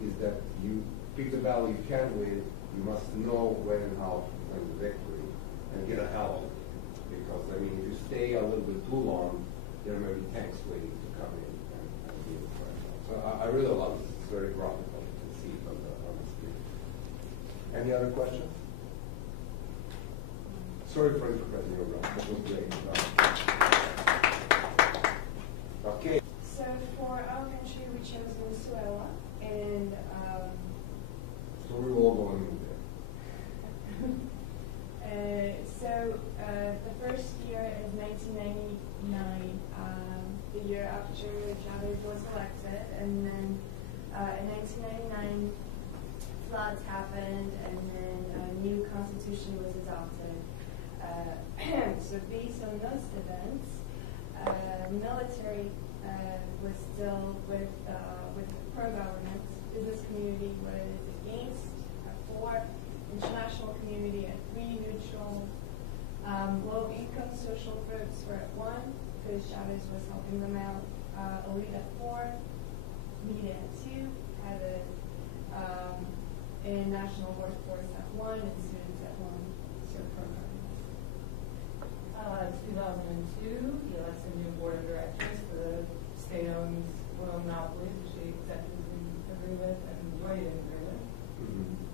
is that you pick the battle you can win, you must know when and how to win the victory, and get a hell of it. Because, I mean, if you stay a little bit too long, there may be tanks waiting to come in and deal with it. So I really love this. It's very graphical. You can see it on the screen. Any other questions? Sorry for interrupting you, Rob. That was great. Okay. So for our country, we chose Venezuela, and So we were all going in there. the first year is 1999, the year after Chavez was elected, and then in 1999, floods happened, and then a new constitution was adopted. So based on those events, military was still with pro-government. Business community was against, 4. International community at 3. Neutral. Low-income social groups were at 1, because Chavez was helping them out. Elite at 4. Media at 2. Had a national workforce at 1 and students at 1. So pro-government. 2002, he elects a new board of directors for the state-owned oil monopolies, which the executives didn't agree with and the majority didn't agree with.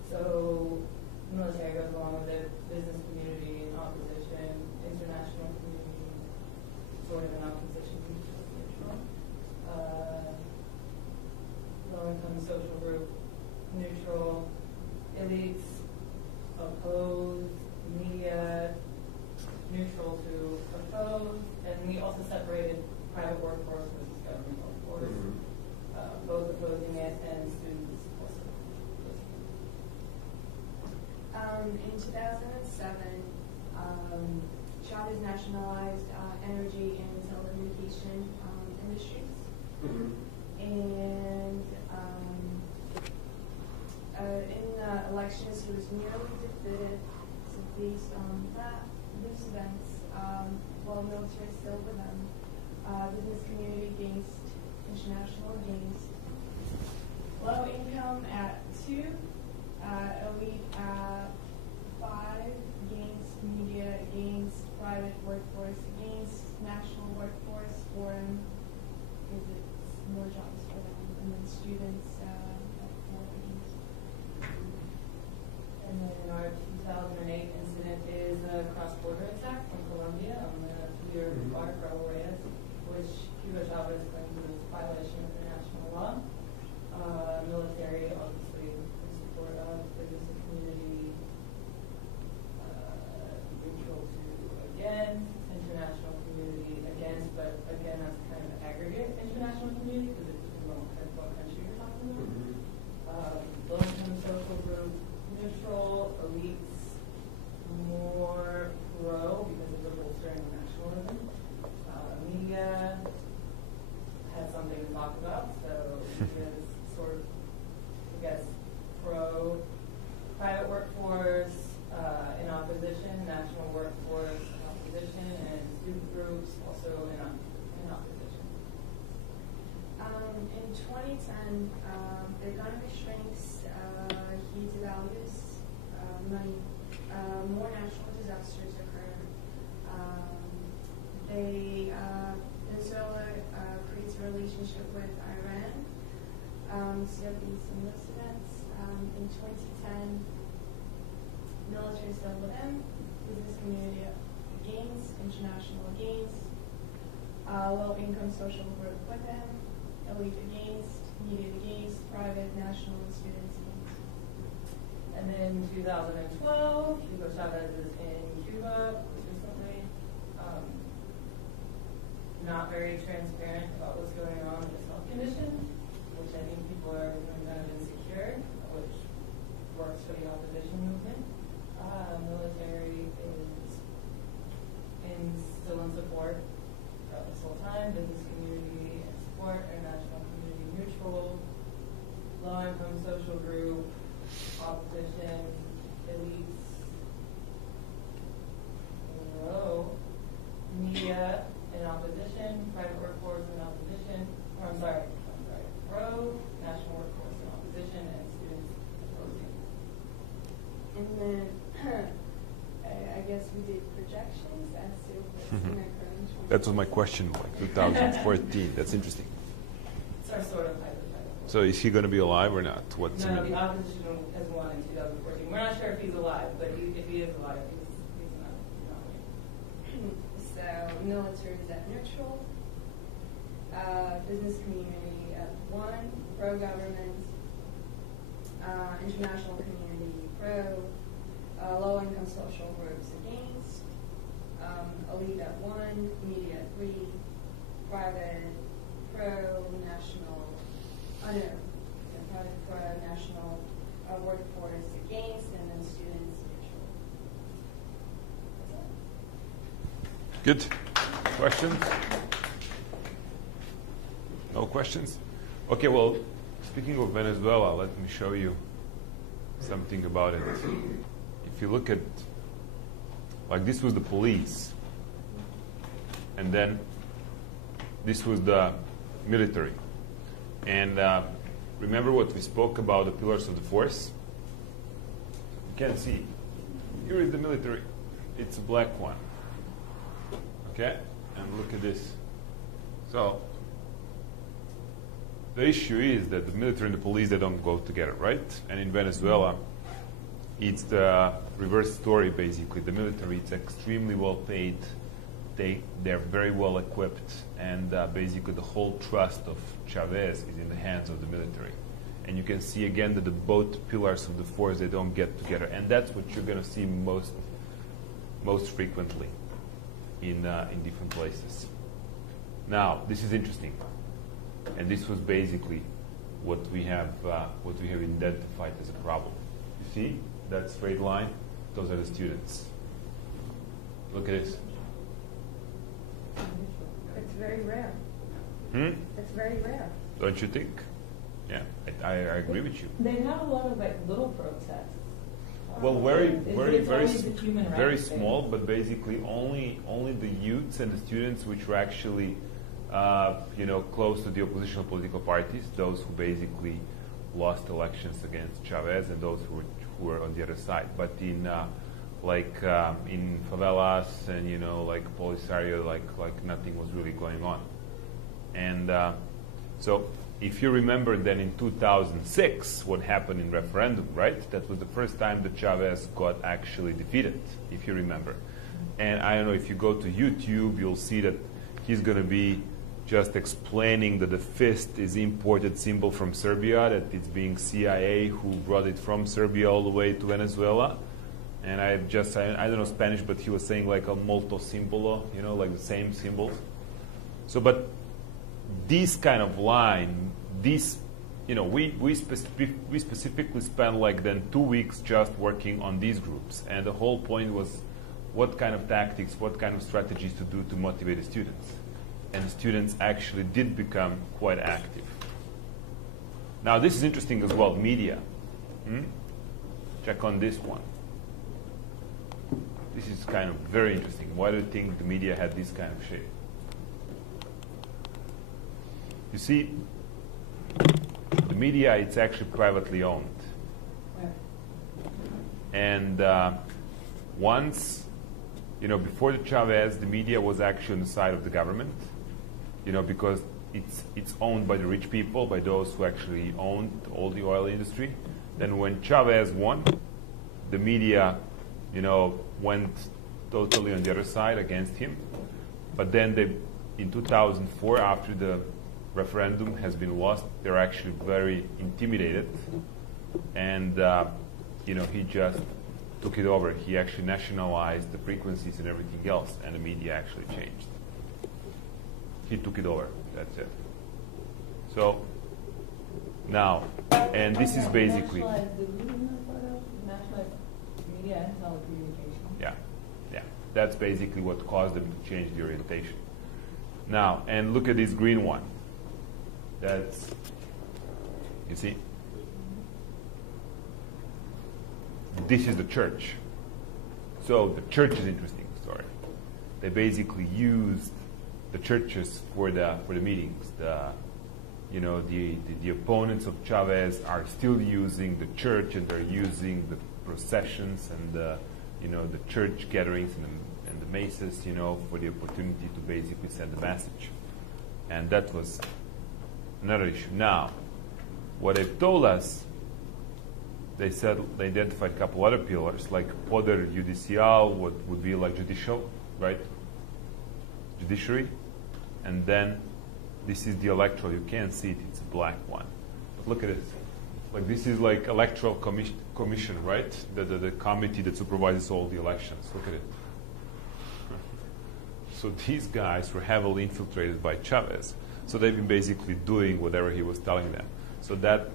So the military goes along with it, business community in opposition, international community sort of in opposition, neutral. Low-income social group, neutral. Elites, opposed. Media, neutral to oppose, and we also separated private workforce versus government workforce, both opposing it and students also opposing it. In 2007, Chavez nationalized energy and telecommunication industries, and in elections he was nearly defeated. So based on these events, while military still with them, business community against, international against, low income at 2, elite at 5, against, media against, private workforce against, national workforce for them, because it's more jobs for them, and then students at 4 against. And then our 2008 incident is a cross-border attack from Colombia on the Peter Barca Reyes, which Hugo Chavez claims was a violation of international law. Military, obviously, in support of business community, neutral to against, international community against, but again, that's kind of aggregate international community because it depends on what country you're talking about. Low-income social group, neutral. Elites, more pro because of the bolstering of nationalism. Media has something to talk about, so it is sort of, I guess, pro. Private workforce in opposition, national workforce in opposition, and student groups also in opposition. In 2010, the economy shrinks, he devalues money, more natural disasters occur. Venezuela creates a relationship with Iran. So there have been some of those events. In 2010, military still with them, business community against, international against, low-income social group with them, elite against, media against, private, national, and students against. And then 2012, Hugo Chavez is in Cuba recently. Not very transparent about what's going on with his health condition, which I think people are becoming kind of insecure, which works for the opposition movement. Military is still in support this whole time. Business community in support, international community neutral. Low-income social group, opposition, elites, low. Media in opposition, private workforce in opposition, pro, national workforce in opposition, and students opposing. And then I guess we did projections as to what's going to occur in 2020. That was my question, like 2014. That's interesting. It's our sort of hypothetical. So is he going to be alive or not? What's No, the opposition has won in 2014. We're not business community as one, pro-government, international community pro, low-income social groups against, elite at 1, media at 3, private pro-national, private pro-national workforce against, and then students neutral. That's it. Good. Questions? No questions? Okay, well, speaking of Venezuela, let me show you something about it. If you look at, like, this was the police, and then this was the military. And remember what we spoke about, the pillars of the force? You can't see. Here is the military. It's a black one. Okay? And look at this. So, the issue is that the military and the police, they don't go together, right? And in Venezuela, it's the reverse story, basically. The military, it's extremely well paid. They're very well equipped, and basically the whole trust of Chavez is in the hands of the military. And you can see again that the both pillars of the force, they don't get together. And that's what you're going to see most frequently in different places. Now, this is interesting. And this was basically what we have identified as a problem. You see that straight line? Those are the students. Look at this. It's very rare. It's very rare. Don't you think? Yeah, I agree with you. They have a lot of like little protests. Well, very rights small, but basically only the youths and the students which were actually close to the oppositional political parties, those who basically lost elections against Chavez, and those who were on the other side. But in in favelas and like Polisario, like nothing was really going on. And so if you remember, then in 2006, what happened in referendum, right? That was the first time that Chavez got actually defeated, if you remember. And I don't know, if you go to YouTube, you'll see that he's going to be just explaining that the fist is imported symbol from Serbia, that it's being CIA who brought it from Serbia all the way to Venezuela. And I don't know Spanish, but he was saying like a molto simbolo, like the same symbols. So, but this kind of line, we specifically spent like then 2 weeks just working on these groups. And the whole point was what kind of tactics, what kind of strategies to do to motivate the students. And the students actually did become quite active. Now this is interesting as well, media. Check on this one. This is kind of very interesting. Why do you think the media had this kind of shape? You see, the media, it's actually privately owned. And once, before the Chavez, the media was actually on the side of the government, because it's owned by the rich people, by those who actually owned all the oil industry. Then when Chavez won, the media, went totally on the other side against him. But then in 2004, after the referendum has been lost, they're actually very intimidated, and he just took it over. He actually nationalized the frequencies and everything else, and the media actually changed. He took it over. That's it. So now, and this is basically media and telecommunications. Yeah. That's basically what caused them to change the orientation. Now, and look at this green one. That's, you see, this is the church. So the church is an interesting story. They basically used the churches for the meetings. The opponents of Chavez are still using the church, and they're using the processions and the church gatherings and the mesas, for the opportunity to basically send a message. And that was another issue. Now, what they've told us, they said they identified a couple other pillars, like poder judicial, what would be like judicial, right? Judiciary, and then This is the electoral. You can't see it. It's a black one. But look at it. Like this is like electoral commission, right? The committee that supervises all the elections. Look at it. So these guys were heavily infiltrated by Chavez. So they've been basically doing whatever he was telling them. So that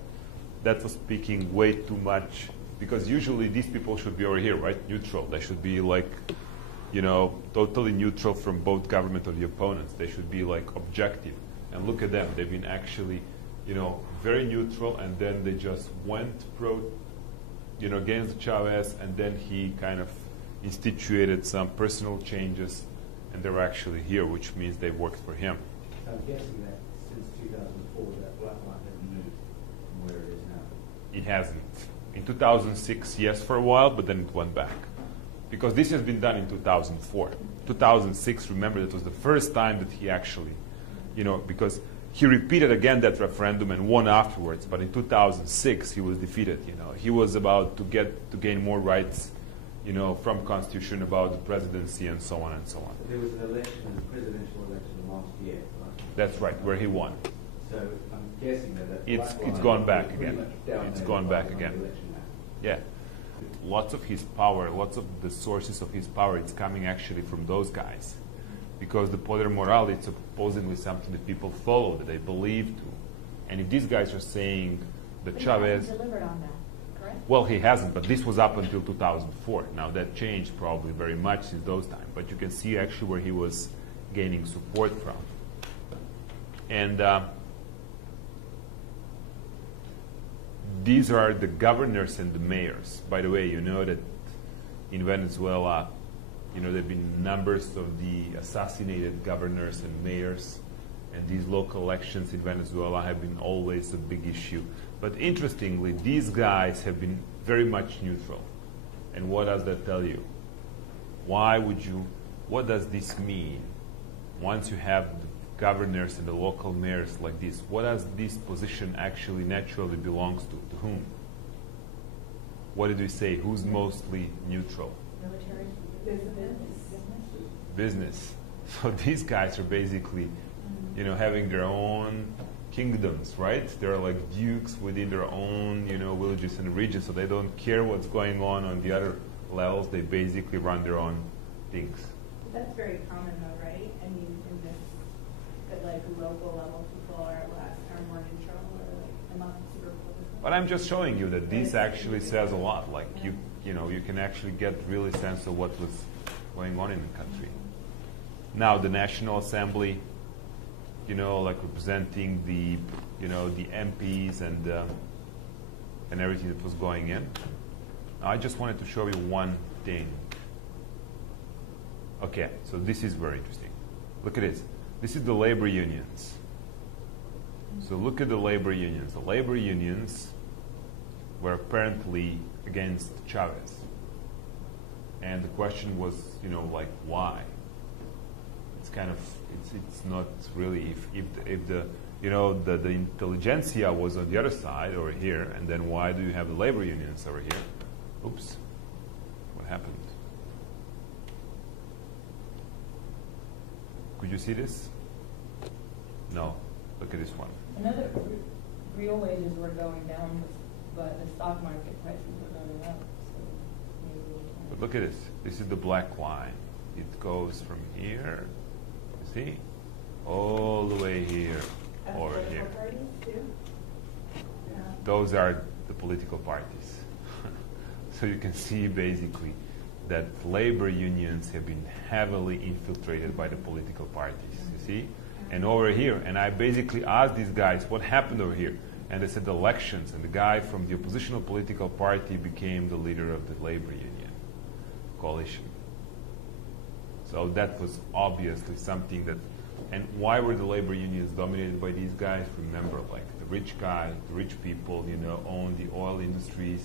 was speaking way too much, because usually these people should be over here, right? Neutral. They should be like, totally neutral from both government or the opponents. They should be like objective. And look at them. They've been actually, very neutral, and then they just went against Chavez, and then he kind of instituted some personal changes, and they're actually here, which means they worked for him. So I'm guessing that since 2004, that black line hasn't moved from where it is now. It hasn't. In 2006, yes, for a while, but then it went back. Because this has been done in 2004. 2006, remember, that was the first time that he actually, because he repeated again that referendum and won afterwards, but in 2006 he was defeated. He was about to gain more rights, from Constitution about the presidency and so on and so on. So there was an election, a presidential election last year, right? That's right, where he won. So I'm guessing that It's gone back again. It's gone back again. Yeah. Lots of his power, lots of the sources of his power, it's coming actually from those guys. Because the poder moral is supposedly something that people follow, that they believe to. And if these guys are saying that Chavez... He hasn't delivered on that, correct? Well, he hasn't, but this was up until 2004. Now, that changed probably very much since those times. But you can see actually where he was gaining support from. And these are the governors and the mayors. By the way, you know that in Venezuela, there have been numbers of the assassinated governors and mayors, and these local elections in Venezuela have been always a big issue. But interestingly, these guys have been very much neutral. And what does that tell you? What does this mean? Once you have the governors and the local mayors like this, what does this position actually naturally belongs to? To whom? What did we say? Who's mostly neutral? Military. Business. So these guys are basically, having their own kingdoms, right? They're like dukes within their own, villages and regions. So they don't care what's going on the other levels. They basically run their own things. That's very common though, right? I mean, in this, at like local level, people are more neutral or like among super political. But I'm just showing you that this actually says a lot. Like you can actually get really sense of what was going on in the country. Now the National Assembly, like representing the, the MPs and everything that was going in. I just wanted to show you one thing. Okay, so this is very interesting. Look at this. This is the labor unions. So look at the labor unions. The labor unions were apparently against Chavez. And the question was, why? It's kind of, it's not really, if the the intelligentsia was on the other side over here, and then why do you have the labor unions over here? Oops, what happened? Could you see this? No, look at this one. Another, real wages were going down, but the stock market prices were going up. But look at this. This is the black line. It goes from here, you see, all the way here, over here. Those are the political parties. So you can see basically that labor unions have been heavily infiltrated by the political parties, you see? And over here, and I basically asked these guys, what happened over here? And they said elections, and the guy from the oppositional political party became the leader of the labor union coalition. So that was obviously something that, and why were the labor unions dominated by these guys? Remember, like the rich guys, the rich people, own the oil industries,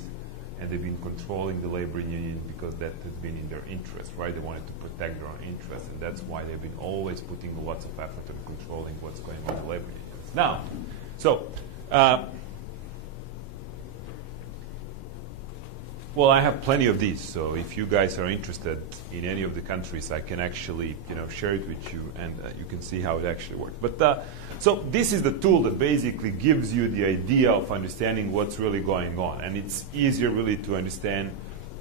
and they've been controlling the labor union because that has been in their interest, right? They wanted to protect their own interests, and that's why they've been always putting lots of effort in controlling what's going on in the labor unions. Now, so Well, I have plenty of these, so if you guys are interested in any of the countries, I can actually, share it with you, and you can see how it actually works. But so this is the tool that basically gives you the idea of understanding what's really going on, and it's easier really to understand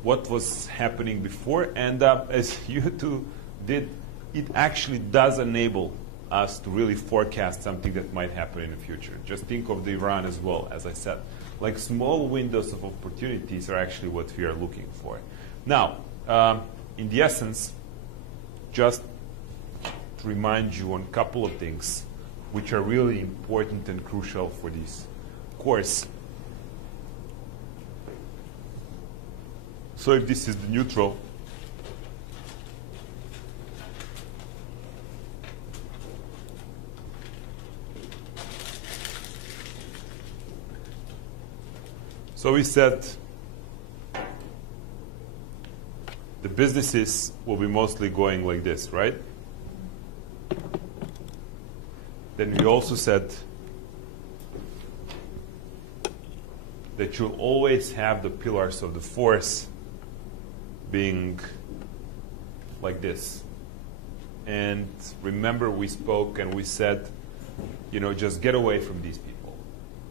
what was happening before. And as you two did, it actually does enable us to really forecast something that might happen in the future. Just think of the Iran as well, as I said. Like small windows of opportunities are actually what we are looking for. Now, in the essence, just to remind you on a couple of things which are really important and crucial for this course. So if this is the neutral, so we said the businesses will be mostly going like this, right? Then we also said that you'll always have the pillars of the force being like this. And remember, we spoke and we said, just get away from these people.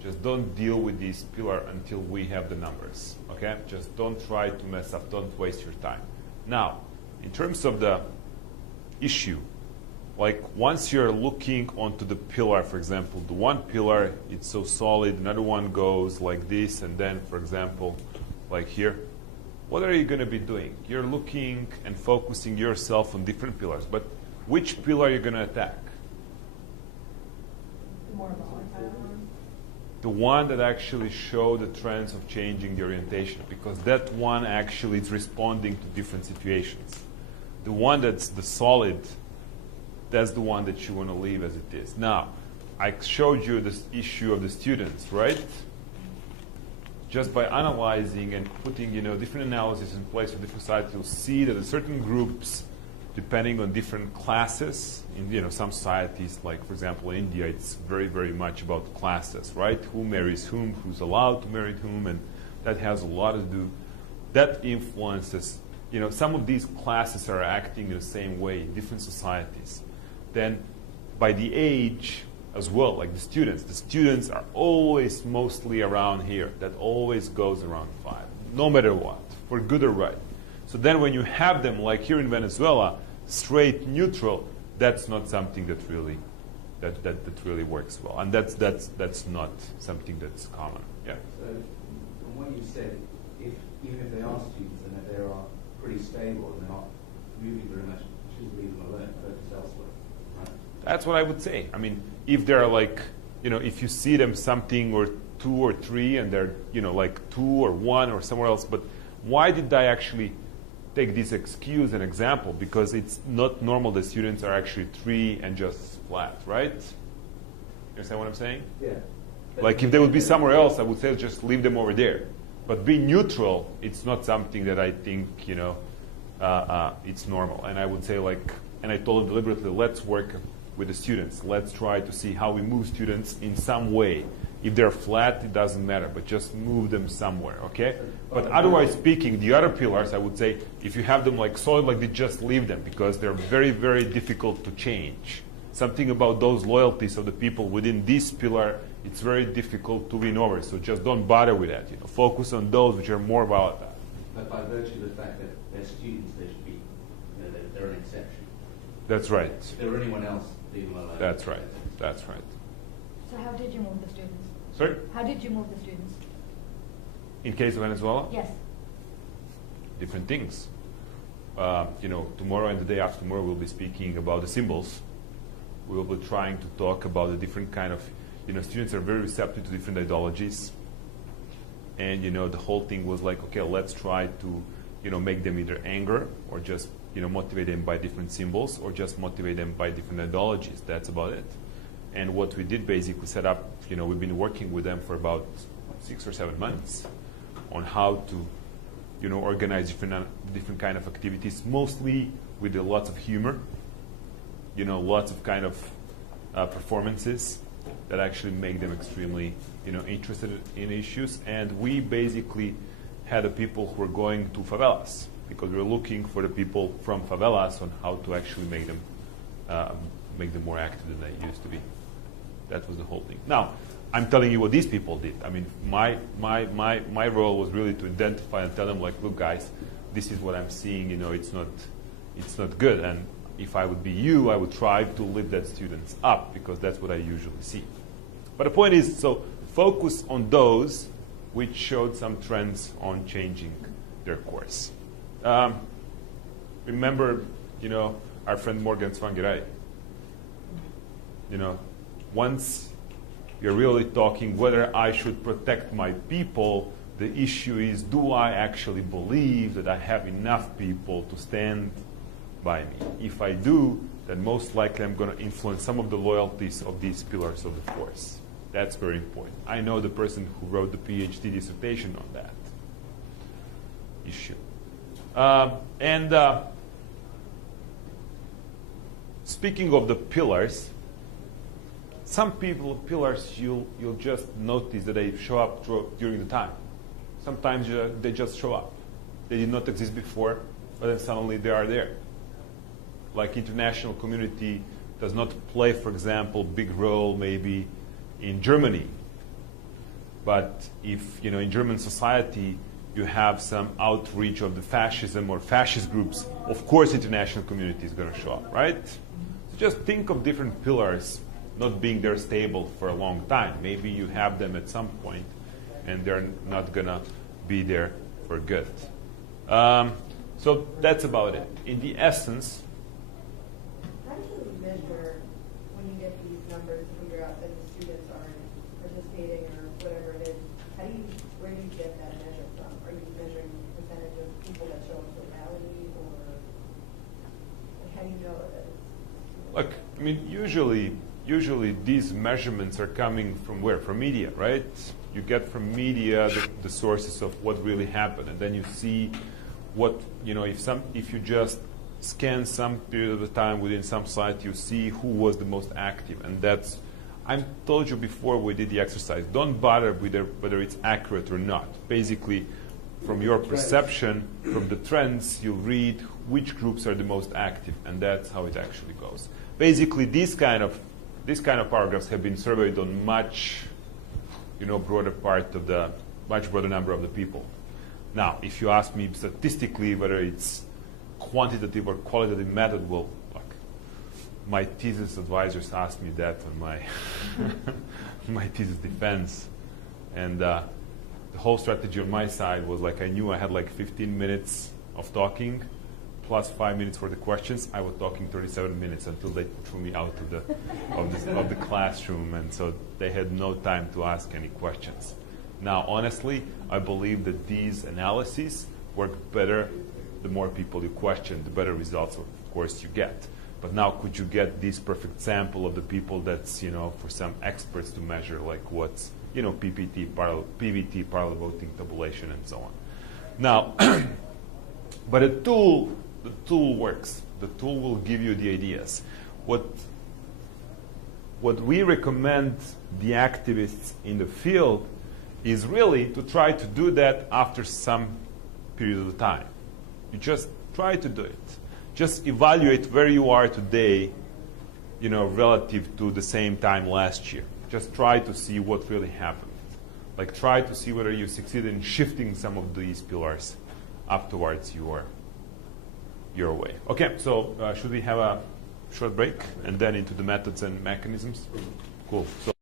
Just don't deal with these pillars until we have the numbers, okay? Just don't try to mess up. Don't waste your time. Now, in terms of the issue, like once you're looking onto the pillar, for example, the one pillar, it's so solid, another one goes like this, and then, for example, like here, what are you going to be doing? You're looking and focusing yourself on different pillars, but which pillar are you going to attack? The more volatile one. The one that actually show the trends of changing the orientation, because that one actually is responding to different situations. The one that's the solid, that's the one that you want to leave as it is. Now, I showed you this issue of the students, right? Just by analyzing and putting, different analysis in place for different sites, you'll see that certain groups, depending on different classes, in some societies, like for example in India, it's very, very much about classes, right? Who marries whom, who's allowed to marry whom, and that has a lot to do. That influences, some of these classes are acting in the same way in different societies. Then by the age as well, like the students are always mostly around here. That always goes around 5, no matter what, for good or right. So then when you have them, like here in Venezuela, straight neutral, that's not something that really that really works well. And that's not something that's common. Yeah. So from what you said, even if they are students and if they are pretty stable and they're not moving very much, you should leave them alone, focus elsewhere. Right? That's what I would say. I mean, if they're like, if you see them something or 2 or 3 and they're, like 2 or 1 or somewhere else, but why did I actually take this excuse and example? Because it's not normal that students are actually 3 and just flat, right? You understand what I'm saying? Yeah. Like if they would be somewhere else, I would say just leave them over there. But being neutral, it's not something that I think, it's normal. And I would say and I told them deliberately, let's work with the students. Let's try to see how we move students in some way. If they're flat, it doesn't matter, but just move them somewhere, okay? But otherwise speaking, the other pillars, I would say, if you have them like solid like this, just leave them because they're very, very difficult to change. Something about those loyalties of the people within this pillar, it's very difficult to win over. So just don't bother with that. Focus on those which are more volatile. But by virtue of the fact that they're students, they should be, they're an exception. That's right. If there were anyone else, leave them alone. That's right. That's right. So how did you move the students? Sorry? How did you move the students? In case of Venezuela? Yes. Different things. Tomorrow and the day after tomorrow we'll be speaking about the symbols. We will be trying to talk about the different kind of, students are very receptive to different ideologies. And, the whole thing was like, okay, let's try to, make them either anger or just, motivate them by different symbols or just motivate them by different ideologies. That's about it. And what we did basically set up, we've been working with them for about 6 or 7 months on how to, organize different kind of activities, mostly with lots of humor, lots of kind of performances that actually make them extremely, interested in issues. And we basically had the people who were going to favelas, because we were looking for the people from favelas on how to actually make them more active than they used to be. That was the whole thing. Now, I'm telling you what these people did. I mean, my role was really to identify and tell them, like, look, guys, this is what I'm seeing. You know, it's not good. And if I would be you, I would try to lift that students up, because that's what I usually see. But the point is, so focus on those which showed some trends on changing their course. Remember, you know, our friend Morgan Tsvangirai. You know, once you're really talking whether I should protect my people, the issue is, do I actually believe that I have enough people to stand by me? If I do, then most likely I'm going to influence some of the loyalties of these pillars of the course. That's very important. I know the person who wrote the PhD dissertation on that issue. Speaking of the pillars, some pillars you'll just notice that they show up during the time. Sometimes they just show up. They did not exist before, but then suddenly they are there. Like international community does not play, for example, big role maybe in Germany. But if, you know, in German society you have some outreach of the fascism or fascist groups, of course international community is going to show up, right? So just think of different pillars not being there stable for a long time. Maybe you have them at some point and they're not going to be there for good. So that's about it. In the essence, how do you measure when you get these numbers to figure out that the students aren't participating or whatever it is? Where do you get that measure from? Are you measuring the percentage of people that show up to a rally, or how do you know that? Look, I mean, usually these measurements are coming from where? From media, right? You get from media the sources of what really happened, and then you see what, you know, if you just scan some period of the time within some site, you see who was the most active. And that's, I told you before we did the exercise, don't bother with whether it's accurate or not. Basically, from your perception, from the trends, you read which groups are the most active, and that's how it actually goes. Basically, these kind of paragraphs have been surveyed on much, you know, broader number of the people. Now, if you ask me statistically whether it's quantitative or qualitative method, well, look, my thesis advisors asked me that on my my thesis defense, and the whole strategy on my side was like, I knew I had like 15 minutes of talking plus 5 minutes for the questions. I was talking 37 minutes until they threw me out of the classroom, and so they had no time to ask any questions. Now, honestly, I believe that these analyses work better the more people you question, the better results, of course, you get. But now, could you get this perfect sample of the people that's, you know, for some experts to measure, like what's, you know, PVT, parallel voting, tabulation, and so on. Now, but the tool works. The tool will give you the ideas. What we recommend the activists in the field is really to try to do that after some period of time. You just try to do it. Just evaluate where you are today, you know, relative to the same time last year. Just try to see what really happened. Like, try to see whether you succeed in shifting some of these pillars up towards your way. Okay, so should we have a short break and then into the methods and mechanisms? Cool. So